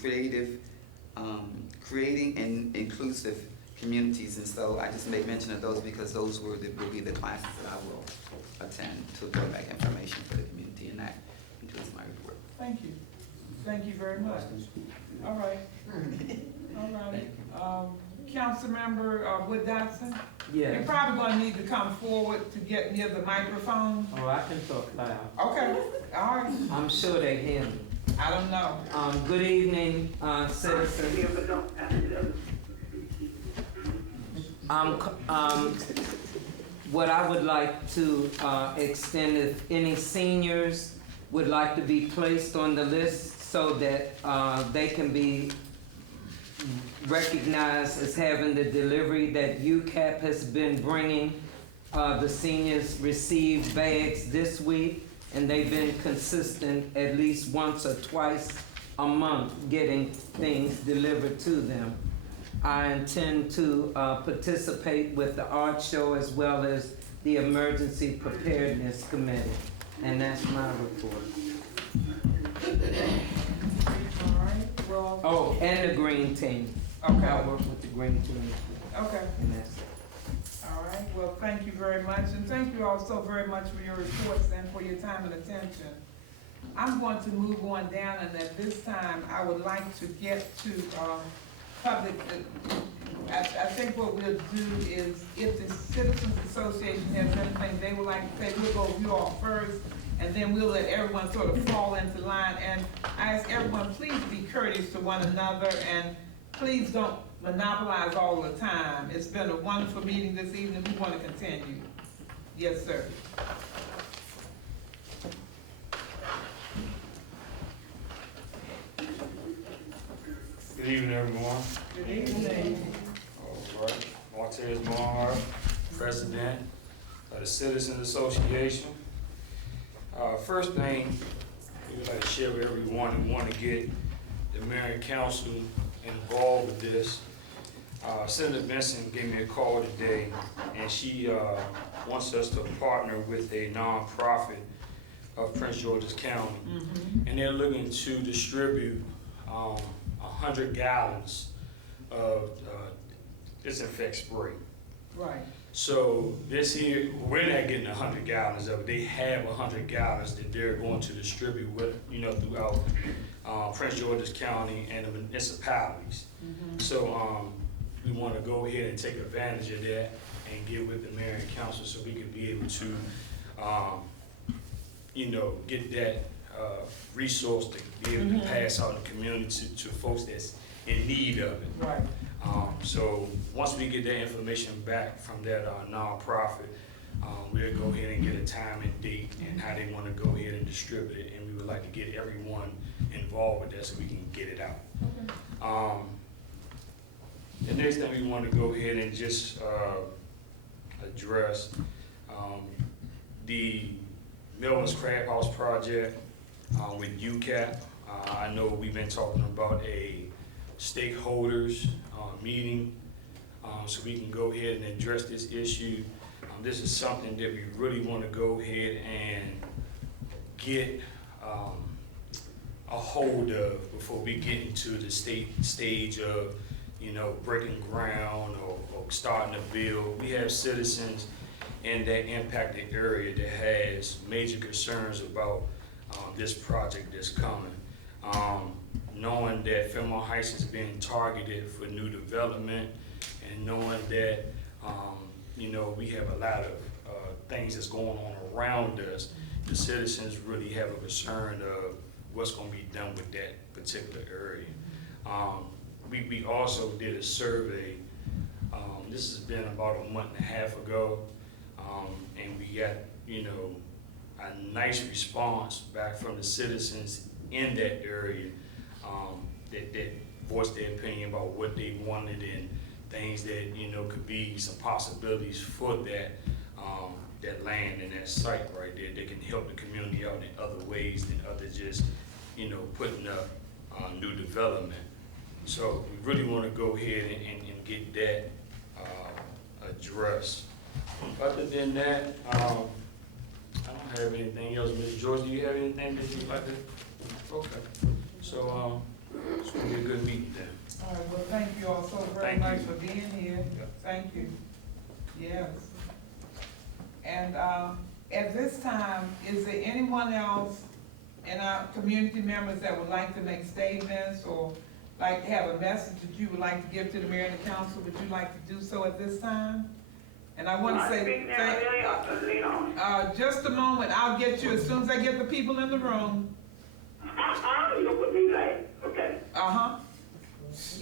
creating and inclusive communities. And so I just made mention of those because those will be the classes that I will attend to bring back information for the community, and that includes my report. Thank you. Thank you very much. All right. All right. Councilmember Wood Dotson? Yeah. You're probably gonna need to come forward to get near the microphone. Oh, I can talk loud. Okay, all right. I'm sure they hear me. I don't know. Good evening, citizens. What I would like to extend, if any seniors would like to be placed on the list so that they can be recognized as having the delivery that UCAP has been bringing. The seniors received bags this week, and they've been consistent at least once or twice a month getting things delivered to them. I intend to participate with the art show as well as the Emergency Preparedness Committee, and that's my report. All right, well. Oh, and the green team. Okay. I work with the green team. Okay. And that's it. All right, well, thank you very much, and thank you also very much for your reports and for your time and attention. I'm going to move on down, and at this time, I would like to get to public. I think what we'll do is, if the Citizens Association has anything they would like to say, we'll go with you all first, and then we'll let everyone sort of fall into line. And I ask everyone, please be courteous to one another, and please don't monopolize all the time. It's been a wonderful meeting this evening. We want to continue. Yes, sir. Good evening, everyone. Good evening. All right, Martez Mar, President of the Citizens Association. First thing we would like to share with everyone and want to get the mayor and council involved with this. Senator Benson gave me a call today, and she wants us to partner with a nonprofit of Prince George's County. And they're looking to distribute 100 gallons of disinfect spray. Right. So this here, we're not getting 100 gallons of it. They have 100 gallons that they're going to distribute with, throughout Prince George's County and the municipalities. So we want to go ahead and take advantage of that and get with the mayor and council so we can be able to, get that resource to be able to pass out in the community to folks that's in need of it. Right. So once we get that information back from that nonprofit, we'll go ahead and get a time and date and how they want to go ahead and distribute it, and we would like to get everyone involved with that so we can get it out. Okay. The next thing we want to go ahead and just address the Melvin's Crab House project with UCAP. I know we've been talking about a stakeholders meeting so we can go ahead and address this issue. This is something that we really want to go ahead and get a hold of before we get into the stage of breaking ground or starting to build. We have citizens in that impacted area that has major concerns about this project that's coming. Knowing that Fairmount Heights is being targeted for new development, and knowing that we have a lot of things that's going on around us, the citizens really have a concern of what's going to be done with that particular area. We also did a survey. This has been about a month and a half ago, and we got a nice response back from the citizens in that area that voiced their opinion about what they wanted and things that could be some possibilities for that that land and that site right there that can help the community out in other ways than other just putting up new development. So we really want to go ahead and get that address. Other than that, I don't have anything else. Ms. George, do you have anything that you'd like to? Okay, so, it's gonna be a good meeting then. All right, well, thank you all so very Thank much you. for being here. Thank you. Yes. And, at this time, is there anyone else in our community members that would like to make statements or like to have a message that you would like to give to the mayor and the council? Would you like to do so at this time? And I want to say, just a moment, I'll get you as soon as I get the people in the room. You'll put me late, okay? Uh-huh.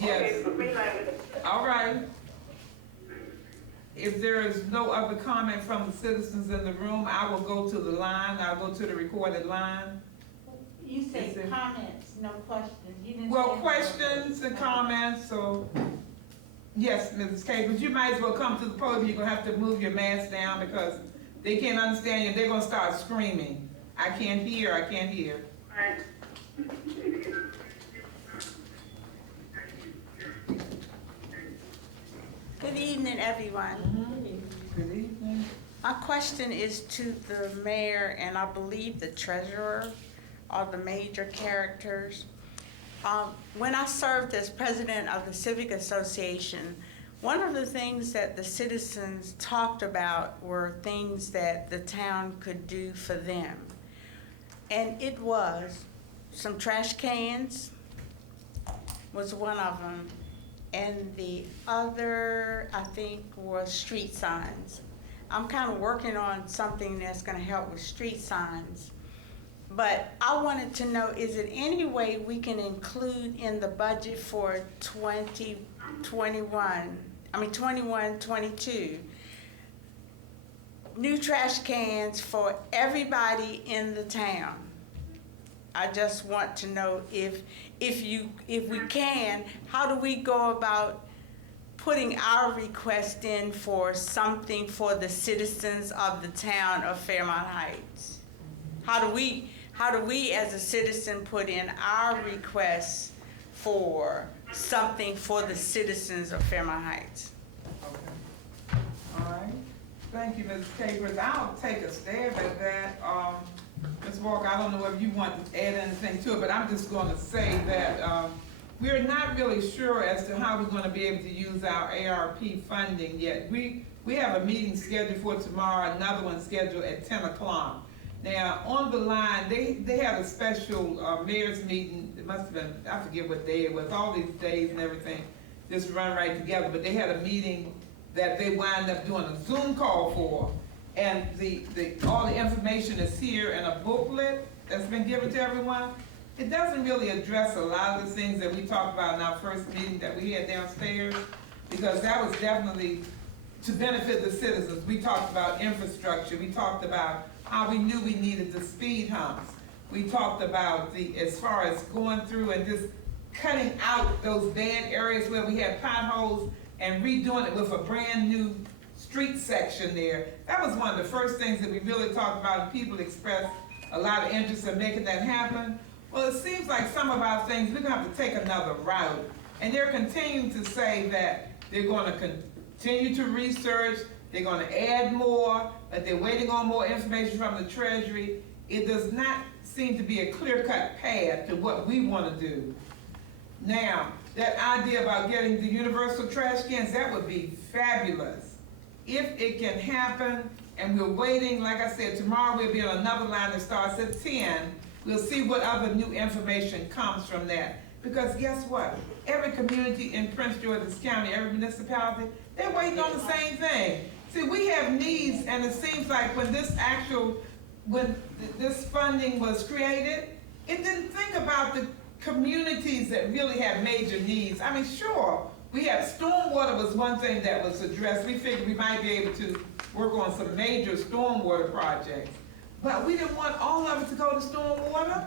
Yes. Okay, put me late. All right. If there is no other comment from the citizens in the room, I will go to the line, I'll go to the recorded line. You Is said there- comments, no questions. You didn't Well, say- questions and comments, so, yes, Mrs. K, but you might as well come to the podium, you're gonna have to move your mask down because they can't understand you, they're gonna start screaming. I can't hear. Right. Good evening, everyone. Good evening. My question is to the mayor and I believe the treasurer are the major characters. When I served as president of the Civic Association, one of the things that the citizens talked about were things that the town could do for them. And it was some trash cans was one of them. And the other, I think, was street signs. I'm kind of working on something that's gonna help with street signs. But I wanted to know, is it any way we can include in the budget for 21-22, new trash cans for everybody in the town? I just want to know if we can, how do we go about putting our request in for something for the citizens of the town of Fairmount Heights? How do we as a citizen put in our request for something for the citizens of Fairmount Heights? Okay. All right. Thank you, Ms. Capers. I'll take a stab at that. Ms. Walker, I don't know if you want to add anything to it, but I'm just going to say that we're not really sure as to how we're going to be able to use our ARP funding yet. We have a meeting scheduled for tomorrow, another one scheduled at 10 o'clock. Now, on the line, they had a special mayor's meeting. It must have been, I forget what day it was, all these days and everything just run right together. But they had a meeting that they wind up doing a Zoom call for. And all the information is here in a booklet that's been given to everyone. It doesn't really address a lot of the things that we talked about in our first meeting that we had downstairs, because that was definitely to benefit the citizens. We talked about infrastructure. We talked about how we knew we needed the speed humps. We talked about as far as going through and just cutting out those bad areas where we had potholes and redoing it with a brand new street section there. That was one of the first things that we really talked about, and people expressed a lot of interest in making that happen. Well, it seems like some of our things, we're gonna have to take another route. And they're continuing to say that they're gonna continue to research, they're gonna add more, but they're waiting on more information from the Treasury. It does not seem to be a clear-cut path to what we wanna do. Now, that idea about getting the universal trash cans, that would be fabulous. If it can happen, and we're waiting, like I said, tomorrow we'll be on another line that starts at 10. We'll see what other new information comes from that. Because guess what? Every community in Prince George's County, every municipality, they're waiting on the same thing. See, we have needs, and it seems like when this funding was created, it didn't think about the communities that really have major needs. I mean, sure, we have stormwater was one thing that was addressed. We figured we might be able to work on some major stormwater projects. But we didn't want all of it to go to stormwater.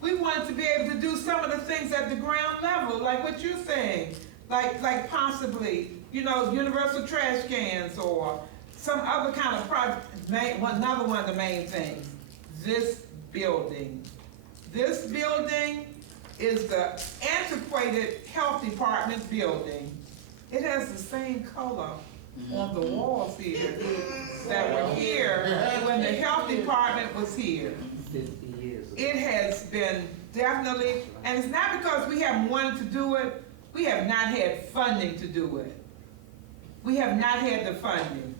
We wanted to be able to do some of the things at the ground level, like what you're saying. Like possibly, universal trash cans or some other kind of project. Another one of the main things, this building. This building is the antiquated health department building. It has the same color on the walls here that were here when the health department was here. 50 years ago. It has been definitely, and it's not because we haven't wanted to do it, we have not had funding to do it. We have not had the funding.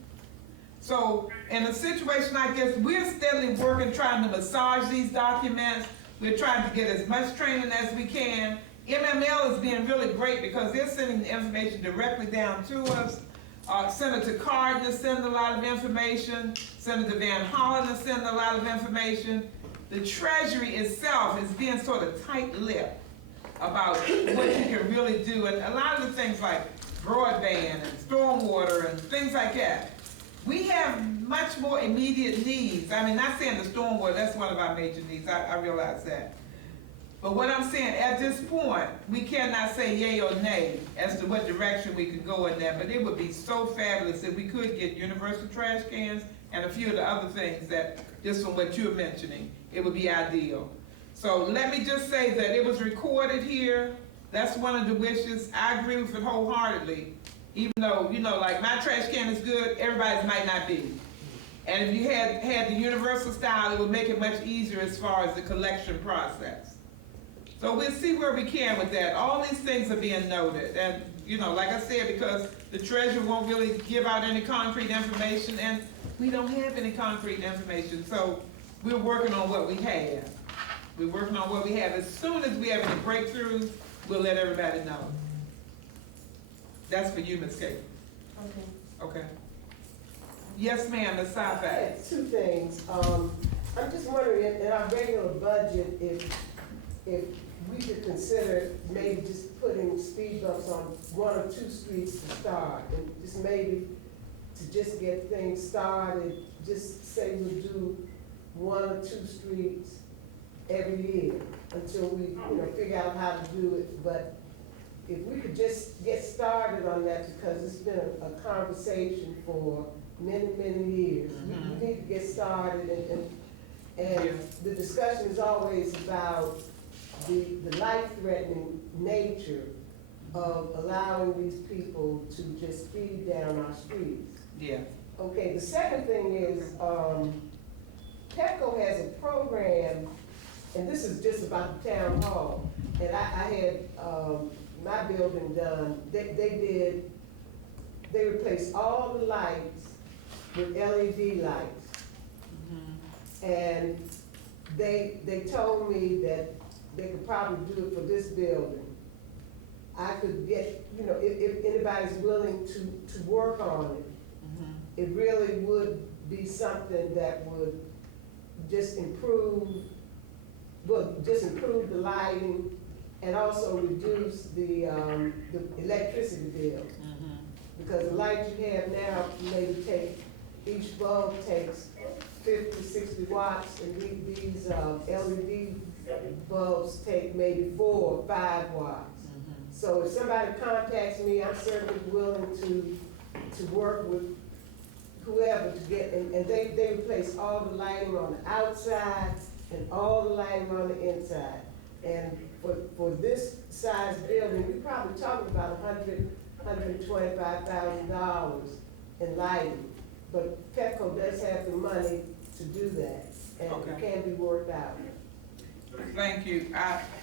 So in a situation like this, we're steadily working, trying to massage these documents. We're trying to get as much training as we can. MML is being really great because they're sending the information directly down to us. Senator Cardin has sent a lot of information. Senator Van Hollen has sent a lot of information. The Treasury itself is being sort of tight-lipped about what you can really do. And a lot of the things like broadband and stormwater and things like that. We have much more immediate needs. I mean, not saying the stormwater, that's one of our major needs, I realize that. But what I'm saying, at this point, we cannot say yay or nay as to what direction we could go in that, but it would be so fabulous if we could get universal trash cans and a few of the other things that, just from what you're mentioning, it would be ideal. So let me just say that it was recorded here. That's one of the wishes. I agree with it wholeheartedly. Even though, you know, like my trash can is good, everybody's might not be. And if you had the universal style, it would make it much easier as far as the collection process. So we'll see where we can with that. All these things are being noted. And, you know, like I said, because the treasurer won't really give out any concrete information, and we don't have any concrete information. So we're working on what we have. We're working on what we have. As soon as we have any breakthroughs, we'll let everybody know. That's for you, Ms. Kate. Okay. Okay. Yes, ma'am, Ms. I Safak. had two things. I'm just wondering, in our regular budget, if we could consider maybe just putting speed bumps on 1 or 2 streets to start, and just maybe to just get things started, just say we'll do 1 or 2 streets every year until we, figure out how to do it. But if we could just get started on that, because it's been a conversation for many, many years. We need to get started, and the discussion is always about the life-threatening nature of allowing these people to just speed down our streets. Yeah. Okay, the second thing is, Petco has a program, and this is just about the town hall, and I had my building done. They replaced all the lights with LED lights. And they told me that they could probably do it for this building. I could get, if anybody's willing to work on it, it really would be something that would just improve the lighting and also reduce the electricity bill. Because the lights you have now maybe each bulb takes 50, 60 watts, and these LED bulbs take maybe 4 or 5 watts. So if somebody contacts me, I'm certainly willing to work with whoever to get, and they replace all the lighting on the outside and all the lighting on the inside. And for this size building, we're probably talking about $125,000 in lighting. But Petco does have the money to do that, and it can be worked out. Thank you.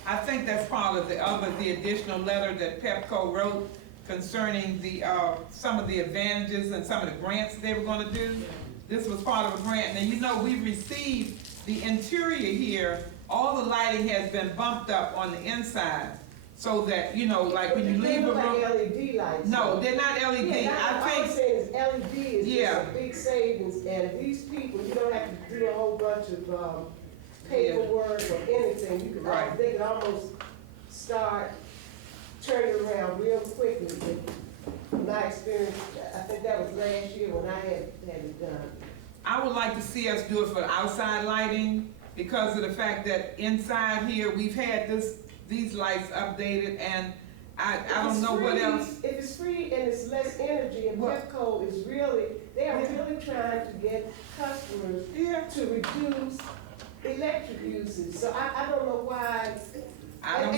I think that's part of the additional letter that Pepco wrote concerning some of the advantages and some of the grants they were going to do. This was part of a grant, and we received the interior here. All the lighting has been bumped up on the inside, so that like when you leave a room. Like LED lights. No, they're not LED. Yeah, I think. I'm saying is LED is just a big savings, and these people, you don't have to do a whole bunch of paperwork or anything. You can they can almost start turning around real quickly. In my experience, I think that was last year when I had it done. I would like to see us do it for outside lighting because of the fact that inside here we've had these lights updated, and I don't know what else. If it's free and it's less energy, and Pepco is they are really trying to get customers to reduce electric usage. So I don't know why. And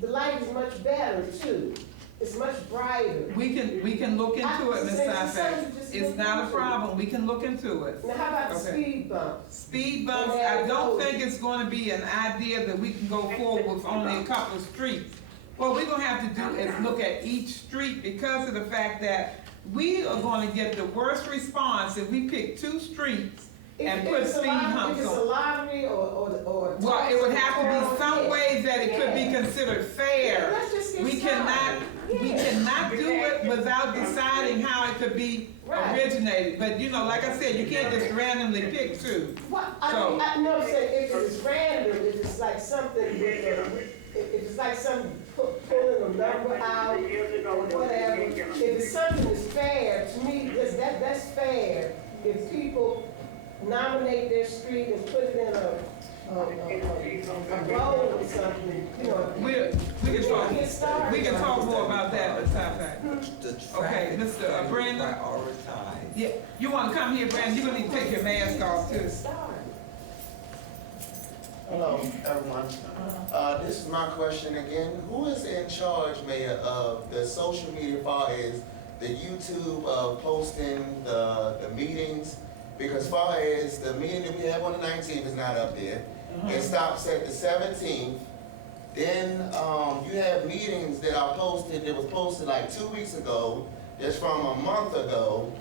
the light is much better too. It's much brighter. We can look into it, Ms. Since Safek. just It's look not a into it. problem, we can look into it. Now, how about the Okay. speed bumps? Speed bumps, Yeah, I don't no. think it's gonna be an idea that we can go forward with only a couple of streets. What we're gonna have to do is look at each street because of the fact that we are gonna get the worst response if we pick 2 streets and If put it's a speed humps If it's a on. lottery or. Well, it would have to be some Yeah. ways that it could be Yeah. considered fair. Let's just get We started. we Yeah. cannot do it without deciding how it could be Right. originated. But you know, like I said, you can't just randomly pick 2. What, I So- mean, I know I'm saying, if it's random, if it's like something with, if it's like some pulling a number out or whatever, if it's something that's fair, to me, that's fair. If people nominate their street and put it in a bowl or something, you know. We Get started. can talk more about that, Ms. Safek. The Okay, traffic Mr. study Brandon? prioritized. Yeah, you wanna come here, Brandon, you're gonna need to take your mask off too. Hello, everyone. This is my question again. Who is in charge, Mayor, of the social media far as the YouTube posting the meetings? Because far as the meeting that we have on the 19th is not up there. It stops at the 17th. Then you have meetings that are posted, that was posted like 2 weeks ago, that's from a month ago.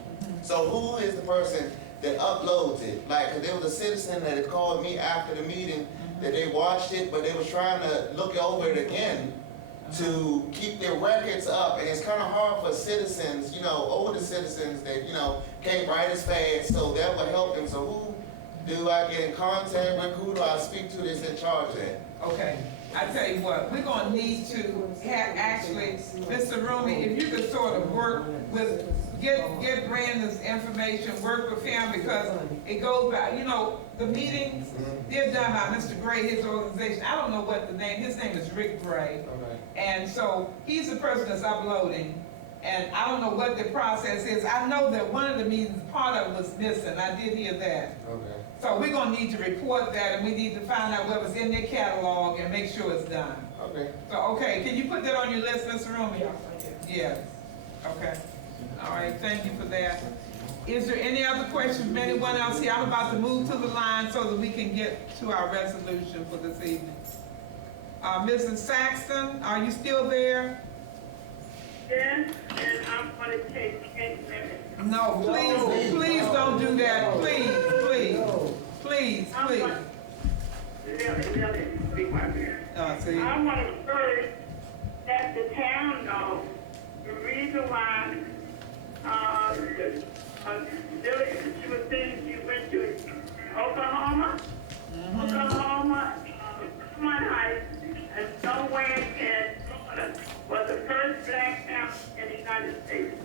So who is the person that uploads it? Like, 'cause there was a citizen that had called me after the meeting that they watched it, but they was trying to look over it again to keep their records up. And it's kind of hard for citizens, you know, older citizens that, you know, can't write as fast, so that will help them. So who do I get in contact with? Who do I speak to that's in charge of that? Okay, I tell you what, we're gonna need to have actually, Mr. Rumi, if you could sort of work with, get Brandon's information, work with him, because it goes by, you know, the meetings, they're done by Mr. Gray, his organization. I don't know what the name, his name is Rick Gray. Okay. And so he's the person that's uploading, and I don't know what the process is. I know that one of the meetings, part of it was missing, I did hear that. Okay. So we're gonna need to report that, and we need to find out whether it's in their catalog and make sure it's done. Okay. So, okay, can you put that on your list, Mr. Rumi? Yes, okay. All right, thank you for that. Is there any other questions from anyone else here? I'm about to move to the line so that we can get to our resolution for this evening. Mrs. Saxton, are you still there? Yes, and I'm gonna take 10 minutes. No, please don't do that, please. I'm gonna- Really, be quiet here. See, I want to first let the town know the reason why, she was saying she went to Oklahoma, Fairmount Heights, and somewhere in Florida was the first black town in the United States.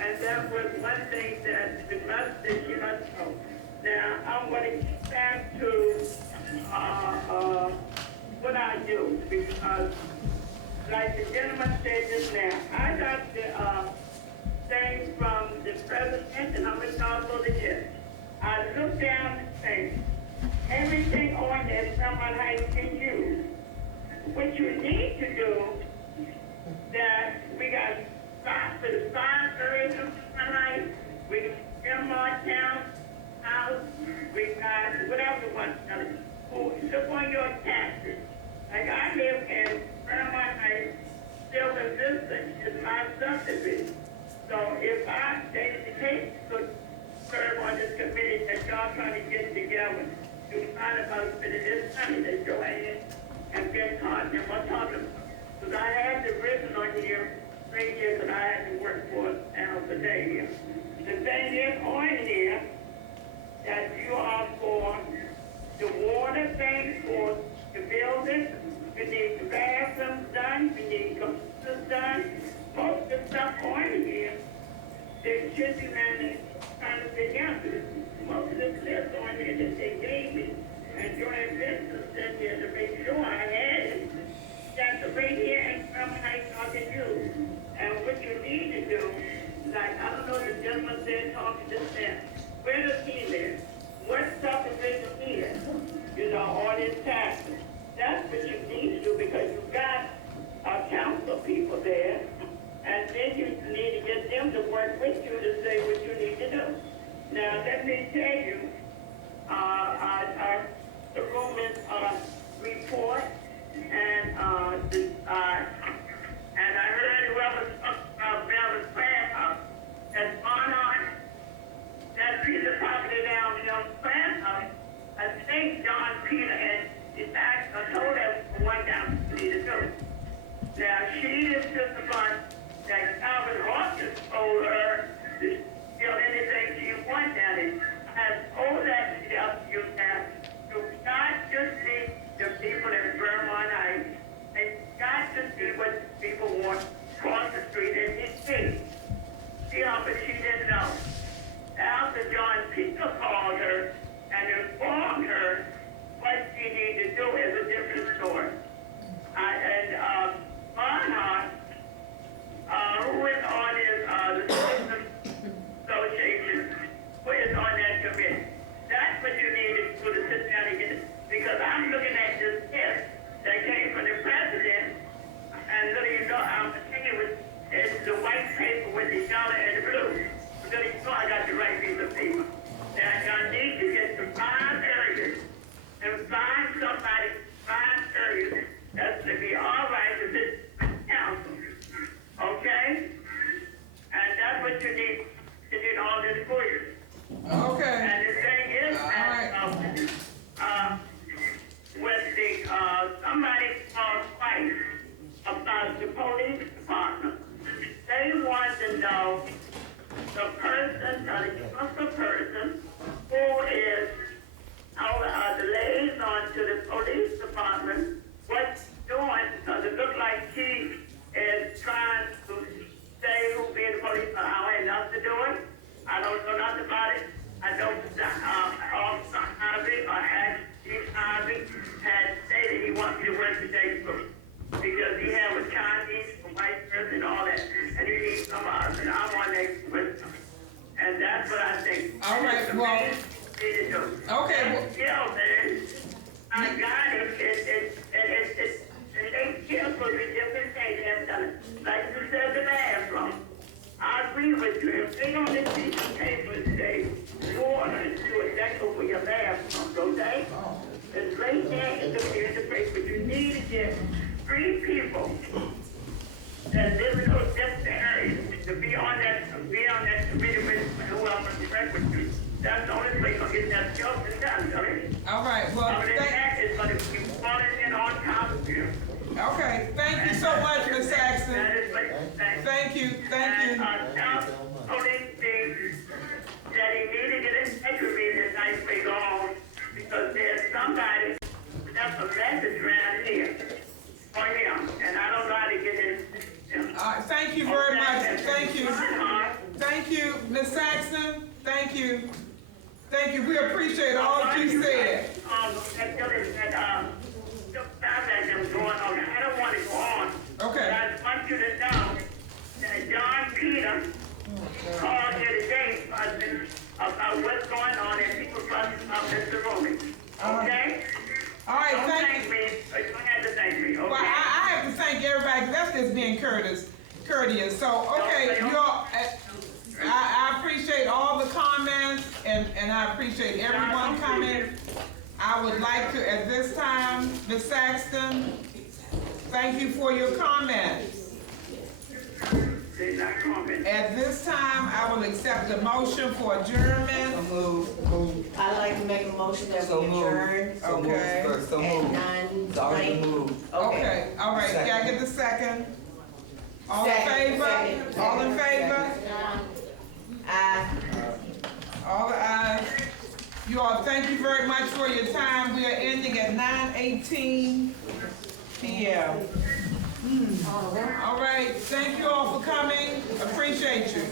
And that was one thing that she must know. Now, I'm going to get back to what I do, because like the gentleman said just now, I got the thing from the president, and I'm going to also the judge. I looked down and say, everything on that someone has can use. What you need to do, that we got for the 5 areas of Fairmount, we got Fairmount Town House, we got whatever one. Look on your taxes. Like I live in Fairmount Heights, still in Vista, is my subdivision. So if I could serve on this committee that y'all trying to get together to find about spending this money that go ahead and get caught in what's talking. Because I had the written on here 3 years that I had to work for today here. The thing is on here that you are for the water thing, for the building, we need the bathrooms done, we need computers done, most of the stuff on here, they should be managed, trying to figure out, most of the list on here that they gave me, and during business, sent here to make sure I had it. That's right here and from Heights I can use. And what you need to do, like, I don't know, the gentleman said, talking to Sam, where does he live? What subdivision here? You know, all his taxes. That's what you need to do, because you've got council people there, let me tell you, the Romans report, and I heard Reverend Fairmount, that's on that piece of property down in Fairmount. I think John Peter and his I told her one down to the two. Now she is just the one that Calvin Hawkins told her to steal anything she wants down there. I told that to you now. You got to see the people in Fairmount Heights. And got to see what people want across the street in his city. See how much she didn't know. After John Peter called her and informed her what she needed to do is a different story. Barnhart, who is on his the Citizens Association, who is on that committee. That's what you need to do to sit down and get it. Because I'm looking at this gift that came from the president, and letting you know, I'm thinking with the white paper with the yellow and the blue. Letting you know I got the right piece of paper. Now, y'all need to get to 5 areas and find somebody, 5 areas that's to be all right to sit council. Okay? And that's what you need to get all this for you. Okay. And the thing is, with the, somebody called twice about the police department. They want to know the person, the person who is the liaison to the police department, what's doing, because it looks like she is trying to say who be the police, I don't have nothing to do it. I don't know nothing about it. I know Officer Harvey or Chief Harvey had stated he wants me to work today because he had a Chinese, a white person, and all that, and he needs some others, and I want to with them. And that's what I think. All right, well, okay. Yeah, man. I got it. They kill for the different things they haven't done it. Like you said, the bathroom. I agree with you. If they on this piece of paper today, water into a decal for your bathroom, okay? It's right there in the piece of paper. You need to get 3 people that live in those different areas to be on that committee with whoever direct with you. That's the only way you're gonna get that job done, okay? All right, well, Other than that, it's gonna be falling in on top of you. okay, thank you so much, Ms. Saxon. That is what, Thank you. tell police chief that he need to get in touch with me this night later on, because there's somebody that's a message around here for him, and I don't know how to get in. Thank you very much. Thank you. Thank you, Ms. Saxon. Thank you. Thank you. We appreciate all that you said. I don't want to go on. Okay. But I want you to know that John Peter called here today about what's going on and people fussing about Mr. Roman. Okay? All right, don't thank thank me, but you don't have to thank me, okay? Well, I have to thank everybody. That's just being courteous. So, okay, I appreciate all the comments, and I appreciate everyone's comments. I would like to, at this time, Ms. Saxton, thank you for your comments. At this time, I will accept the motion for adjournment. I'd like to make a motion that we adjourn Okay. at 9:20. Okay, all right, can I get the second? All in favor? Second. All in favor? Aye. All ayes. You all, thank you very much for your time. We are ending at 9:18 p.m. All right, thank you all for coming. Appreciate you.